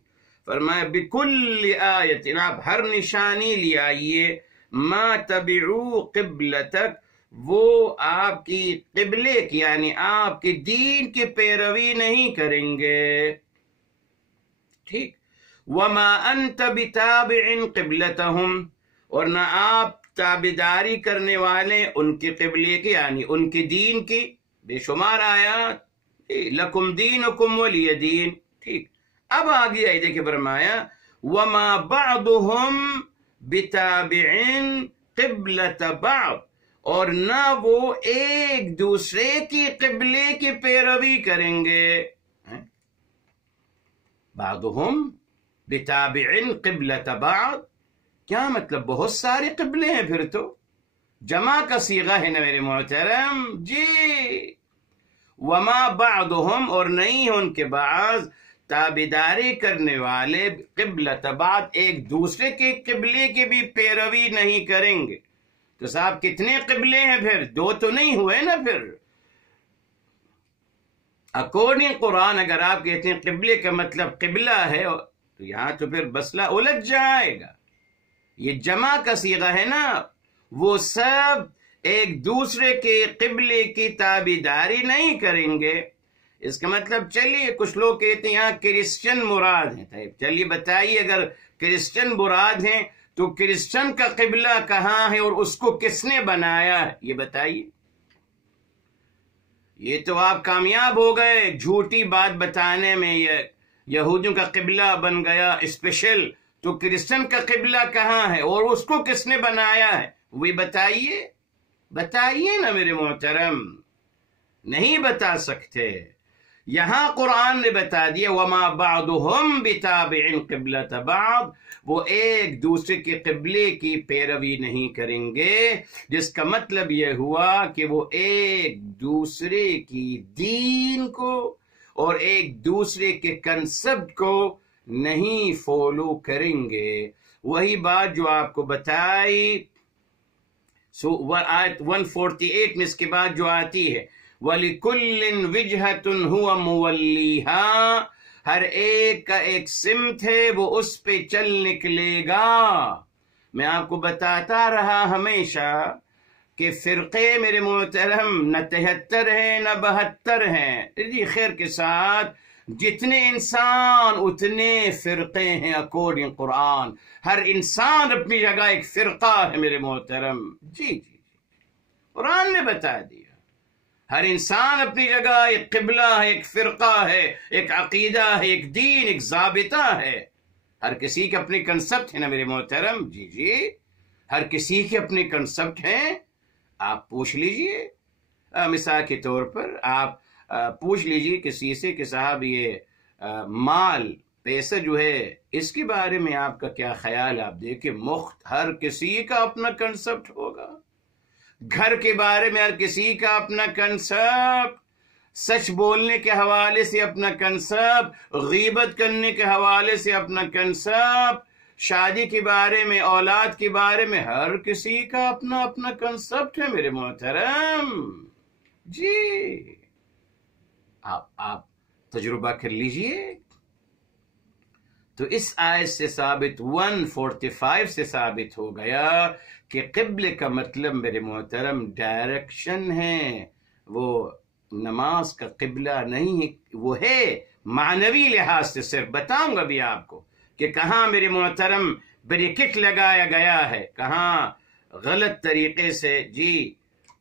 فرمایا بکل آیت، آپ ہر نشانی لے آئیے، ما تبعو قبلتک، وہ آپ کی قبلے کی یعنی آپ کے دین کی پیروی نہیں کریں گے، ٹھیک۔ وما انت بتابع قبلتہم، اور نہ آپ تابعداری کرنے والے ان کے قبلے کی یعنی ان کے دین کی بے شمار آیات، لکم دینکم ولی دین. ٹھیک، اب آگے آئی دیکھیں فرمایا وما بعضهم بتابع قبلۃ بعض، اور نہ وہ ایک دوسرے کی قبلے کی پیروی کریں گے. بعضهم بتابع قبلۃ بعض کیا مطلب؟ بہت سارے قبلے ہیں، پھر تو جمع کا صیغہ ہے نا میرے محترم جی. وما بعضهم، اور نہیں ان کے بعض تابعداری کرنے والے قبلۃ بعض ایک دوسرے کے قبلے کی بھی پیروی نہیں کریں گے. تو صاحب کتنے قبلے ہیں پھر؟ دو تو نہیں ہوئے نا پھر. اکارڈنگ قرآن اگر آپ کہتے ہیں قبلے کا مطلب قبلہ ہے تو یہاں تو پھر مسئلہ الجھ جائے گا. یہ جمع کا صیغہ ہے نا، وہ سب ایک دوسرے کے قبلے کی تابعداری نہیں کریں گے. اس کا مطلب چلیے کچھ لوگ کہتے ہیں یہاں کرسچن مراد ہیں. چلیے بتائیے اگر کرسچن مراد ہیں تو کرسچن کا قبلہ کہاں ہے اور اس کو کس نے بنایا ہے یہ بتائیے. یہ تو آپ کامیاب ہو گئے جھوٹی بات بتانے میں. یہ یہودیوں کا قبلہ بن گیا اسپیشل، تو کرسچن کا قبلہ کہاں ہے اور اس کو کس نے بنایا ہے وہ بتائیے. بتائیے نا میرے محترم. نہیں بتا سکتے. یہاں قرآن نے بتا دیا وما بعضهم بتابع قبلۃ بعض، وہ ایک دوسرے کے قبلے کی پیروی نہیں کریں گے، جس کا مطلب یہ ہوا کہ وہ ایک دوسرے کی دین کو اور ایک دوسرے کے کنسپٹ کو نہیں فالو کریں گے. وہی بات جو آپ کو بتائی آیت 148 میں اس کے بعد جو آتی ہے وَلِكُلٍّ وِجْهَةٌ هُوَ مُوَلِّيهَا، ہر ایک کا ایک سمت ہے وہ اس پہ چل نکلے گا. میں آپ کو بتاتا رہا ہمیشہ کہ فرقے میرے محترم نہ 73 ہیں نہ 72 ہیں. جی خیر کے ساتھ جتنے انسان اتنے فرقے ہیں اکارڈنگ قرآن. ہر انسان اپنی جگہ ایک فرقہ ہے میرے محترم. جی قرآن نے بتا دیا ہر انسان اپنی جگہ ایک قبلہ ہے، ایک فرقہ ہے، ایک عقیدہ ہے، ایک دین، ایک ضابطہ ہے. ہر کسی کے اپنے کنسپٹ ہیں نا میرے محترم. جی ہر کسی کے اپنے کنسپٹ ہیں. آپ پوچھ لیجئے، مثال کے طور پر آپ پوچھ لیجئے کسی سے کہ صاحب یہ مال پیسہ جو ہے اس کے بارے میں آپ کا کیا خیال ہے. آپ دیکھیں ہر کسی کا اپنا کنسپٹ ہوگا. گھر کے بارے میں ہر کسی کا اپنا کنسپٹ، سچ بولنے کے حوالے سے اپنا کنسپٹ، غیبت کرنے کے حوالے سے اپنا کنسپٹ، شادی کے بارے میں، اولاد کے بارے میں ہر کسی کا اپنا اپنا کنسپٹ ہے میرے محترم. جی آپ تجربہ کر لیجئے. تو اس آیت سے ثابت 145 سے ثابت ہو گیا کہ قبلے کا مطلب میرے محترم ڈائریکشن ہے. وہ نماز کا قبلہ نہیں ہے، وہ ہے معنوی لحاظ سے. صرف بتاؤں گا بھی آپ کو کہ کہاں میرے محترم بریکٹ لگایا گیا ہے، کہاں غلط طریقے سے جی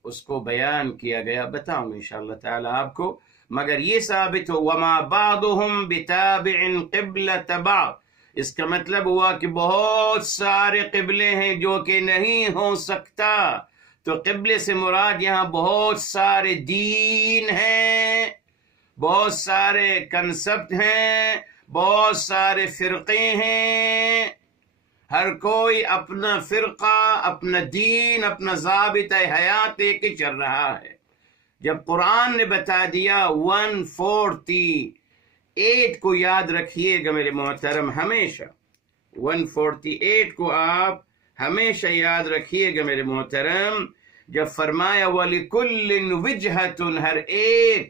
اس کو بیان کیا گیا. بتاؤں گا انشاءاللہ تعالی آپ کو. مگر یہ ثابت ہو وما بعضهم بتابع قبلۃ بعض، اس کا مطلب ہوا کہ بہت سارے قبلے ہیں جو کہ نہیں ہو سکتا. تو قبلے سے مراد یہاں بہت سارے دین ہیں، بہت سارے کنسپٹ ہیں، بہت سارے فرقے ہیں. ہر کوئی اپنا فرقہ، اپنا دین، اپنا ضابطہ حیات لے کے چل رہا ہے. جب قرآن نے بتا دیا 148 کو یاد رکھیے گا میرے محترم ہمیشہ. 148 کو آپ ہمیشہ یاد رکھیے گا میرے محترم. جب فرمایا وَلِكُلٍّ وِجْهَةٌ، ہر ایک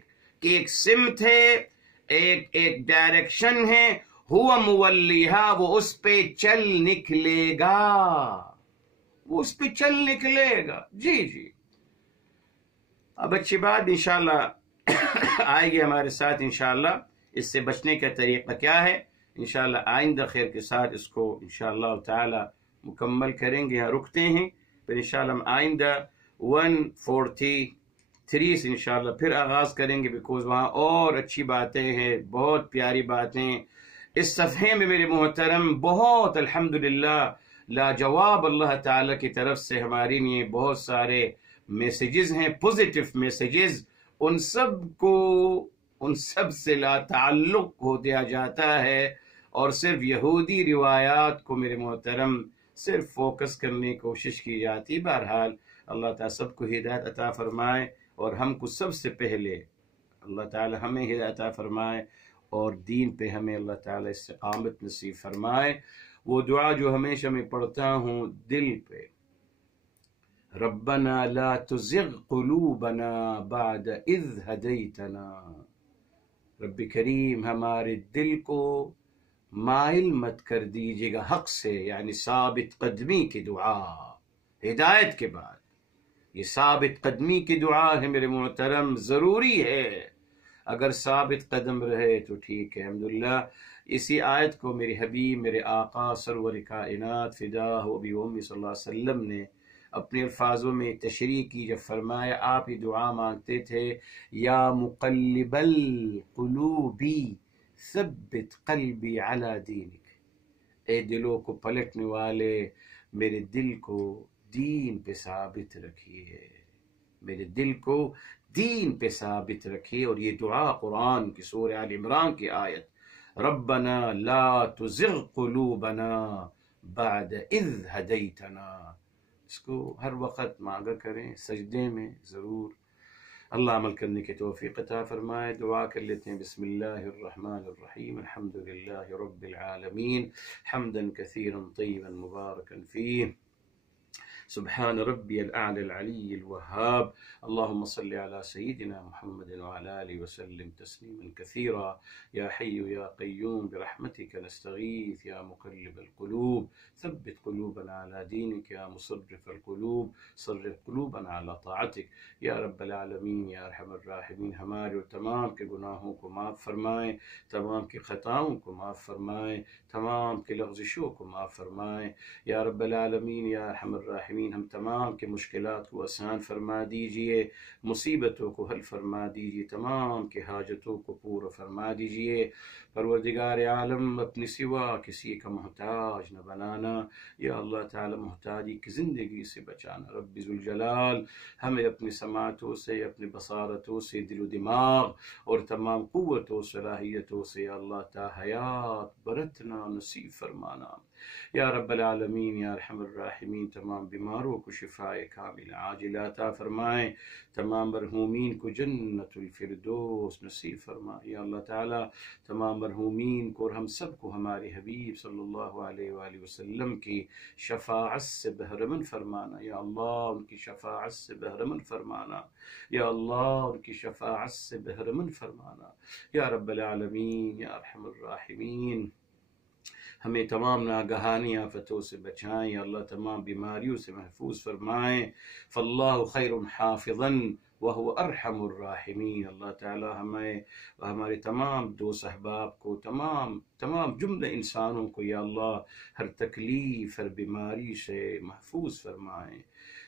کی ایک سمت ہے، ایک ڈائریکشن ہے. هُوَ مُوَلِّيهَا، وہ اس پہ چل نکلے گا، وہ اس پہ چل نکلے گا. جی اب اچھی بات انشاءاللہ آئے گی ہمارے ساتھ انشاءاللہ. اس سے بچنے کا طریقہ کیا ہے انشاءاللہ آئندہ خیر کے ساتھ اس کو انشاءاللہ تعالی مکمل کریں گے. یہاں رکتے ہیں. پھر انشاءاللہ ہم آئندہ 143 سے انشاءاللہ پھر آغاز کریں گے، بیکوز وہاں اور اچھی باتیں ہیں، بہت پیاری باتیں اس صفحے میں میرے محترم، بہت الحمدللہ لاجواب اللہ تعالیٰ کی طرف سے ہمارے لیے بہت سارے میسیجز ہیں، پوزیٹیو میسیجز، ان سب سے لا تعلق ہو دیا جاتا ہے، اور صرف یہودی روایات کو میرے محترم صرف فوکس کرنے کی کوشش کی جاتی۔ بہرحال اللہ تعالیٰ سب کو ہدایت عطا فرمائے، اور ہم کو سب سے پہلے اللہ تعالیٰ ہمیں ہدایت عطا فرمائے، اور دین پہ ہمیں اللہ تعالیٰ استقامت نصیب فرمائے۔ وہ دعا جو ہمیشہ میں پڑھتا ہوں دل پہ، ربنا لا تزغ قلوبنا بعد اذ ہدیتنا، رب کریم ہمارے دل کو مائل مت کر دیجیے گا حق سے، یعنی ثابت قدمی کی دعا ہدایت کے بعد، یہ ثابت قدمی کی دعا ہے میرے محترم، ضروری ہے۔ اگر ثابت قدم رہے تو ٹھیک ہے، الحمدللہ۔ اسی آیت کو میرے حبیب، میرے آقا سرور کائنات فداہ ابی و امی صلی اللہ علیہ وسلم نے اپنے الفاظوں میں تشریح کی، جب فرمایا آپ یہ دعا مانگتے تھے، یا مقلب القلوب ثبت قلبی علی دینک، اے دلوں کو پلٹنے والے میرے دل کو دین پہ ثابت رکھیے، میرے دل کو دین پہ ثابت رکھیے۔ اور یہ دعا قرآن کی سورہ آل عمران کی آیت، ربنا لا تزغ قلوبنا بعد اذ ہدیتنا، اس کو ہر وقت مانگا کریں، سجدے میں ضرور۔ اللہ عمل کرنے کی توفیق عطا فرمائے۔ دعا کر لیتے ہیں، بسم اللہ الرحمن الرحیم، الحمد للہ رب العالمین، حمدا کثیرا طیبا مبارکا فیہ، سبحان ربی الاعلی العلی الوہاب، اللہم صل علی سیدنا محمد وعلی آلہ وسلم تسلیما کثیرا، یا حی یا قیوم برحمتک نستغیث، یا مقلب القلوب ثبت قلوبنا علی دینک، یا مصرف القلوب صرف قلوبنا علی طاعتک، یا رب العالمین، یا ارحم الراحمین، ہمارے اور تمام کے گناہوں کو معاف فرمائیں، تمام کی خطاؤں کو معاف فرمائیں، تمام کے لغزشوں کو معاف فرمائیں، یا رب العالمین، یا ارحم الراحمین، ہم تمام کے مشکلات کو آسان فرما دیجئے، مصیبتوں کو حل فرما دیجئے، تمام کے حاجتوں کو پورا فرما دیجئے۔ پروردگار عالم، اپنی سوا کسی کا محتاج نہ بنانا، یا اللہ تعالی محتاجی کی زندگی سے بچانا۔ رب ذوالجلال ہمیں اپنی سماعتوں سے، اپنی بصارتوں سے، دل و دماغ اور تمام قوتوں و صلاحیتوں سے یا اللہ تعالی حیات برتنا نصیب فرمانا۔ یا رب العالمین، یا ارحم الراحمین، تمام بیماروں کو شفاء کامل عاجل عطا فرمائیں، تمام مرحومین کو جنت الفردوس نصیب فرمائیں۔ یا اللہ تعالی تمام مرحومین کو اور ہم سب کو ہمارے حبیب صلی اللہ علیہ وآلہ وسلم کی شفاعت سے بہرمند فرمانا۔ یا اللہ ان کی شفاعت سے بہرمند فرمانا، یا اللہ ان کی شفاعت سے بہرمند فرمانا۔ یا رب العالمین، یا ارحم الراحمین، ہمیں تمام ناگہانی آفتوں سے بچائیں، یا اللہ تمام بیماریوں سے محفوظ فرمائیں۔ فاللہ خیر حافظا وہو ارحم الراحمین، اللہ تعالی ہمیں و ہمارے تمام دوست احباب کو، تمام جملہ انسانوں کو یا اللہ ہر تکلیف، ہر بیماری سے محفوظ فرمائیں۔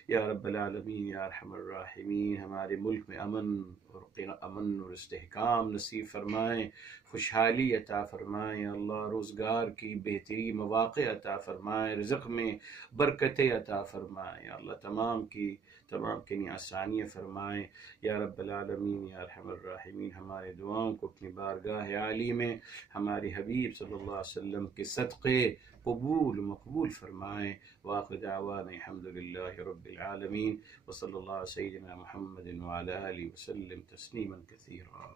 یا رب العالمین، یا ارحم الراحمین، ہمارے ملک میں امن اور استحکام نصیب فرمائیں، خوشحالی عطا فرمائیں، یا اللہ روزگار کی بہترین مواقع عطا فرمائیں، رزق میں برکتیں عطا فرمائیں، یا اللہ تمام کے لیے آسانیاں فرمائیں۔ یا رب العالمین، یا ارحم الراحمین، ہمارے دعاؤں کو اپنی بارگاہ عالی میں ہمارے حبیب صلی اللہ علیہ وسلم کے صدقے قبول مقبول فرمائیں۔ وآخر دعوانا الحمدللہ رب العالمین، وصلی اللہ علیہ سیدنا محمد وعلی آلہ وسلم تسلیما کثیرا۔